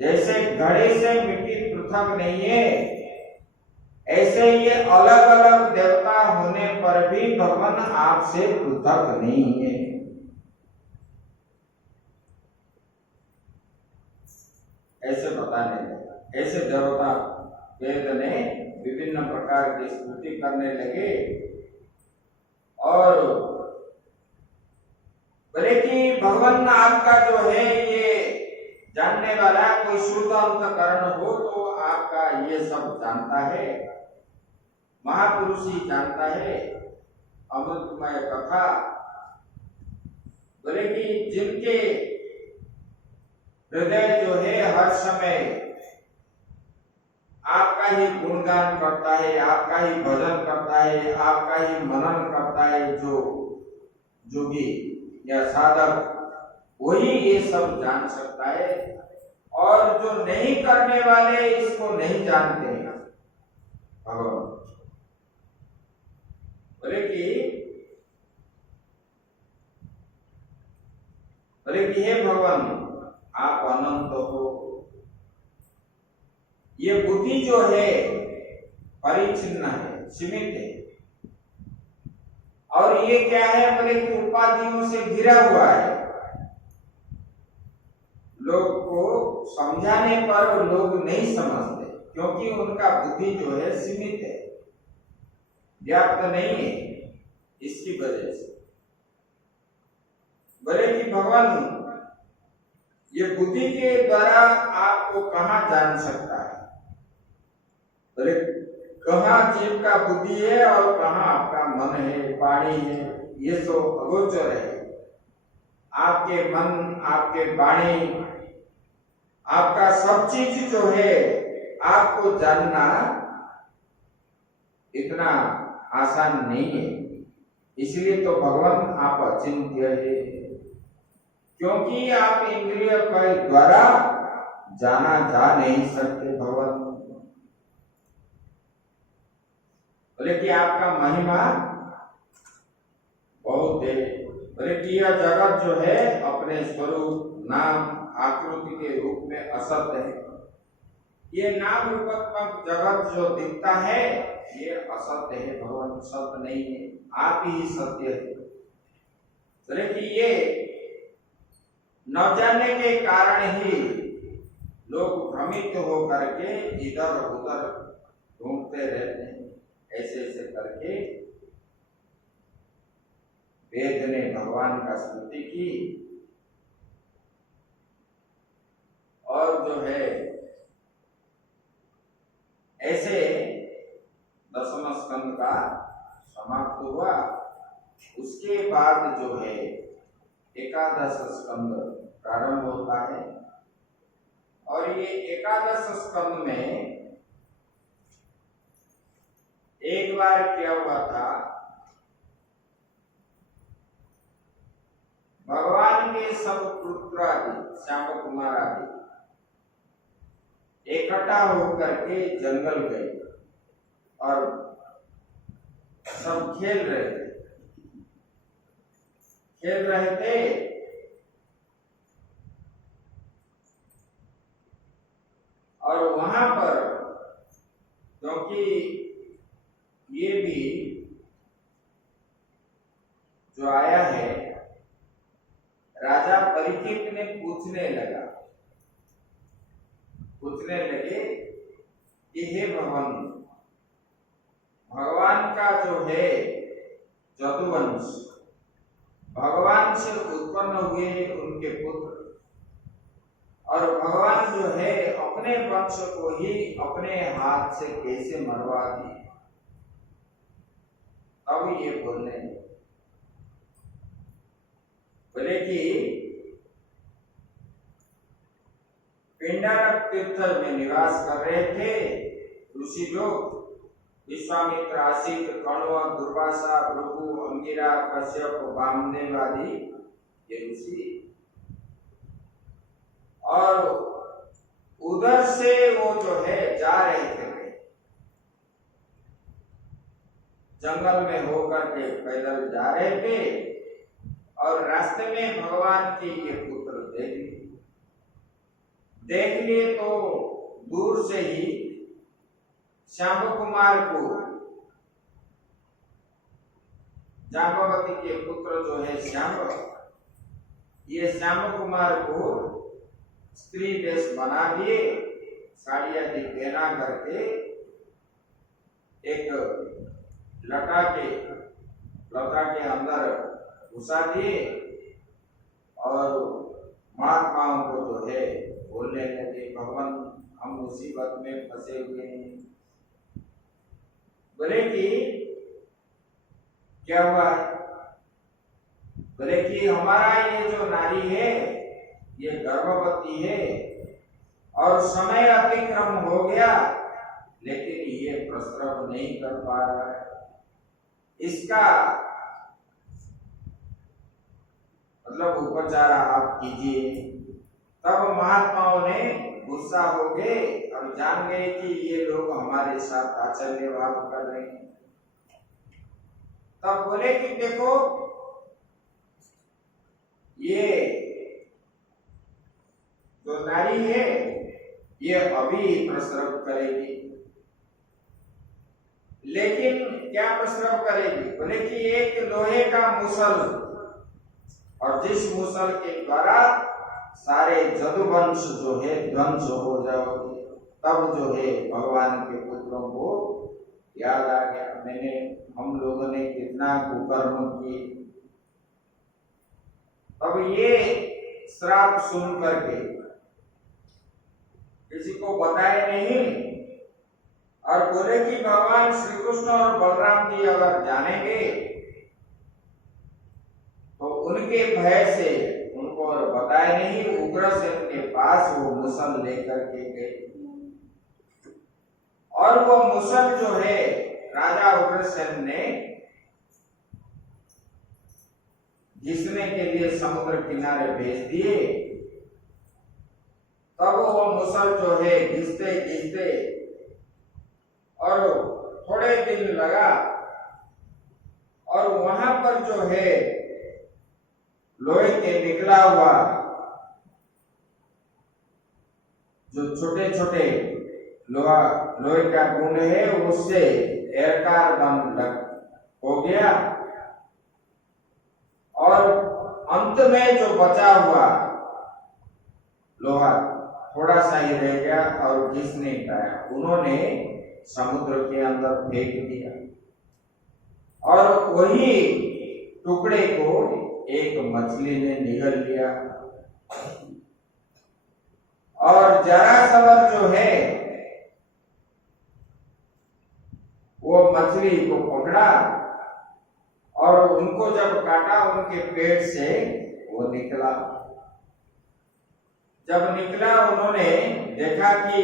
जैसे घड़े से मिट्टी पृथक नहीं है, ऐसे ये अलग अलग देवता होने पर भी भगवान आपसे पृथक नहीं है। ऐसे बताने लगा। ऐसे देवता वेद ने विभिन्न प्रकार की स्तुति करने लगे और बोले कि भगवान आपका जो है ये जानने वाला कोई शुद्ध अंतकरण हो तो आपका ये सब जानता है, महापुरुष ही जानता है अमृतमय कथा। बोले कि जिनके हृदय जो है हर समय आपका ही गुणगान करता है, आपका ही भजन करता है, आपका ही मनन करता है, जो जोगी या साधक, वही ये सब जान सकता है। और जो नहीं करने वाले इसको नहीं जानते हैं भगवान। बोले कि हे भगवान आप अनंत हो। ये बुद्धि जो है परिचिन्न है, सीमित है। और ये क्या है? बोले कि उपाधियों से घिरा हुआ है। लोग को समझाने पर लोग नहीं समझते क्योंकि उनका बुद्धि जो है सीमित है, व्याप्त नहीं है, इसकी वजह से। बोले कि भगवान ये बुद्धि के द्वारा आपको कहाँ जान सकता है? बोले कहाँ जीव का बुद्धि है और कहाँ आपका मन है, वाणी है, ये तो अगोचर है। आपके मन, आपके वाणी, आपका सब चीज जो है आपको जानना इतना आसान नहीं है। इसलिए तो भगवान आप अचिंत्य है, क्योंकि आप इंद्रिय के द्वारा जाना जा नहीं सकते भगवान। बोले कि आपका महिमा बहुत है। बोले कि यह जगत जो है अपने स्वरूप, नाम, आकृति के रूप में असत है। ये नाम रूपात्मक जगत जो दिखता है ये असत्य है भगवान, सत्य नहीं है। आप ही सत्य है। बोले कि ये न जानने के कारण ही लोग भ्रमित हो करके इधर उधर घूमते रहते हैं। ऐसे ऐसे करके वेद ने भगवान का स्तुति की और जो है ऐसे दसम स्कंद का समाप्त हुआ। उसके बाद जो है एकादश स्कंद प्रारंभ होता है और ये एकादश स्कंद में एक बार क्या हुआ था, भगवान के सब पुत्र आदि, श्याम कुमार आदि इकट्ठा होकर के जंगल गए और सब खेल रहे थे। और वहां पर क्योंकि ये भी जो आया है, राजा परीक्षित ने पूछने लगे कि हे भगवान का जो है जदुवंश, भगवान से उत्पन्न हुए उनके पुत्र, और भगवान जो है अपने वंश को ही अपने हाथ से कैसे मरवा दिए। अब ये बोलने बोले कि पिंडारक तीर्थ में निवास कर रहे थे ऋषि लोग, विश्वामित्र, आसित, कण्व, दुर्वासा, भृगु, अंगिरा, कश्यप, वामदेव आदि ये ऋषि, और उधर से वो जो है जा रहे थे, जंगल में होकर के पैदल जा रहे थे। और रास्ते में भगवान के ये पुत्र देख लिए तो दूर से ही श्याम कुमार को, जाम्बवती के पुत्र जो है श्याम, ये श्याम कुमार को स्त्री वेश बना दिए, साड़ी आदि पहना करके एक लता के अंदर घुसा दिए और महात्माओं को जो है बोलने लगे, भगवान हम मुसीबत में फंसे हुए हैं। बोले कि क्या हुआ? बोले कि हमारा ये जो नारी है ये गर्भवती है और समय अतिक्रम हो गया, लेकिन ये प्रसव नहीं कर पा रहा है, इसका मतलब उपचार आप कीजिए। तब महात्माओं ने गुस्सा हो गए और जान गए कि ये लोग हमारे साथ आचर्य भाव कर रहे हैं। तब बोले कि देखो ये जो नारी है ये अभी प्रसव करेगी, लेकिन क्या प्रसव करेगी? बोले कि एक लोहे का मुसल, और जिस मुसल के द्वारा सारे जदुवंश जो है ध्वंस हो जाओगे। तब जो है भगवान के पुत्रों को याद आ गया, हम लोगों ने कितना कुकर्म किए। तब ये श्राप सुन करके किसी को बताए नहीं और बोले कि भगवान श्री कृष्ण और बलराम जी अगर जानेंगे तो उनके भय से उनको और बताए नहीं, उग्रसेन के पास वो मुसल लेकर के गए और वो मुसल जो है राजा उग्रसेन ने घिसने के लिए समुद्र किनारे भेज दिए। तब वो मुसल जो है घिसते घिसते और थोड़े दिन लगा और वहां पर जो है लोहे के निकला हुआ जो छोटे छोटे लोहे का गुण है उससे एरकार बन हो गया और अंत में जो बचा हुआ लोहा थोड़ा सा ही रह गया और घिस नहीं पाया, उन्होंने समुद्र के अंदर फेंक दिया और वही टुकड़े को एक मछली ने निगल लिया और जरासंध जो है वो मछली को पकड़ा और उनको जब काटा उनके पेट से वो निकला। जब निकला उन्होंने देखा कि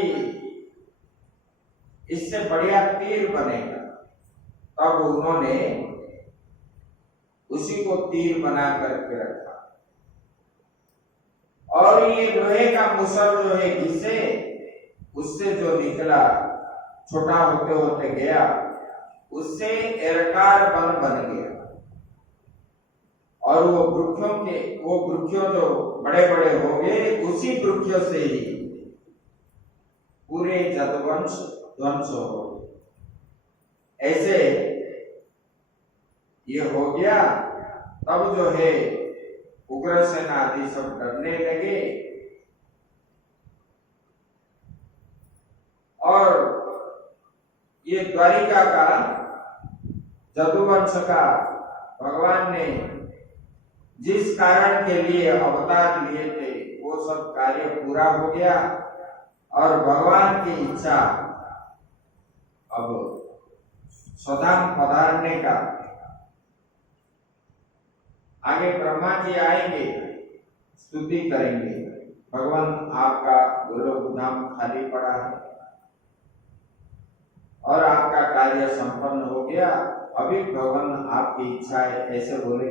इससे बढ़िया तीर बनेगा, तब उन्होंने उसी को तीर बना करके रखा और ये लोहे का मुसल जो है घिसे उससे जो निकला छोटा होते होते गया, उससे एरकार बन गया और वो वृक्षों जो बड़े बड़े हो गए, उसी वृक्षों से ही पूरे जदुवंश ध्वंस हो गए। ऐसे ये हो गया। तब जो है उग्रसेन आदि सब डरने लगे और ये द्वारिका का जदुवंश का भगवान ने जिस कारण के लिए अवतार लिए थे वो सब कार्य पूरा हो गया और भगवान की इच्छा अब स्वधाम पधारने का। आगे ब्रह्मा जी आएंगे, स्तुति करेंगे, भगवान आपका गोलोक धाम खाली पड़ा है और आपका कार्य संपन्न हो गया, अभी भगवान आपकी इच्छा है, ऐसे बोले।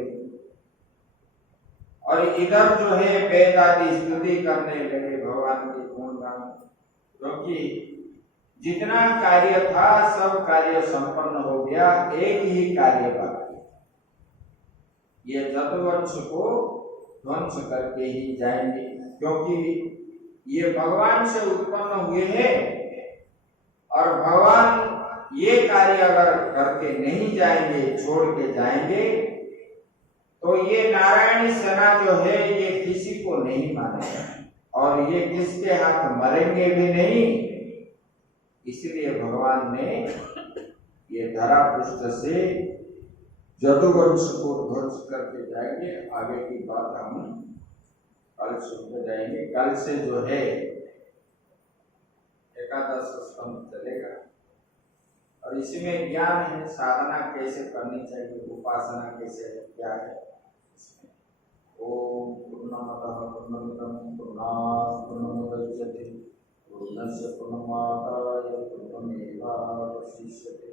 और इधर जो है वेद आदि स्तुति करने लगे भगवान के गुणगान, क्योंकि जितना कार्य था सब कार्य संपन्न हो गया, एक ही कार्य बाकी। ये जदुवंश को ध्वंस करके ही जाएंगे, क्योंकि ये भगवान से उत्पन्न हुए हैं और भगवान ये कार्य अगर करके नहीं जाएंगे, छोड़ के जाएंगे, तो ये नारायणी सेना जो है ये किसी को नहीं मानेगा और ये किसके हाथ मरेंगे भी नहीं। इसलिए भगवान ने ये धरा पृष्ठ से जदुवंश को ध्वंस करके जाएंगे। आगे की बात हम कल सुनते जाएंगे। कल से जो है एकादश स्कंद चलेगा और इसमें ज्ञान है, साधना कैसे करनी चाहिए, उपासना कैसे है, क्या है इसमें। ओम पूर्णमदः पूर्णमिदं पूर्णात् पूर्णमुदच्यते पूर्णस्य पूर्णमादाय पूर्णमेवावशिष्यते।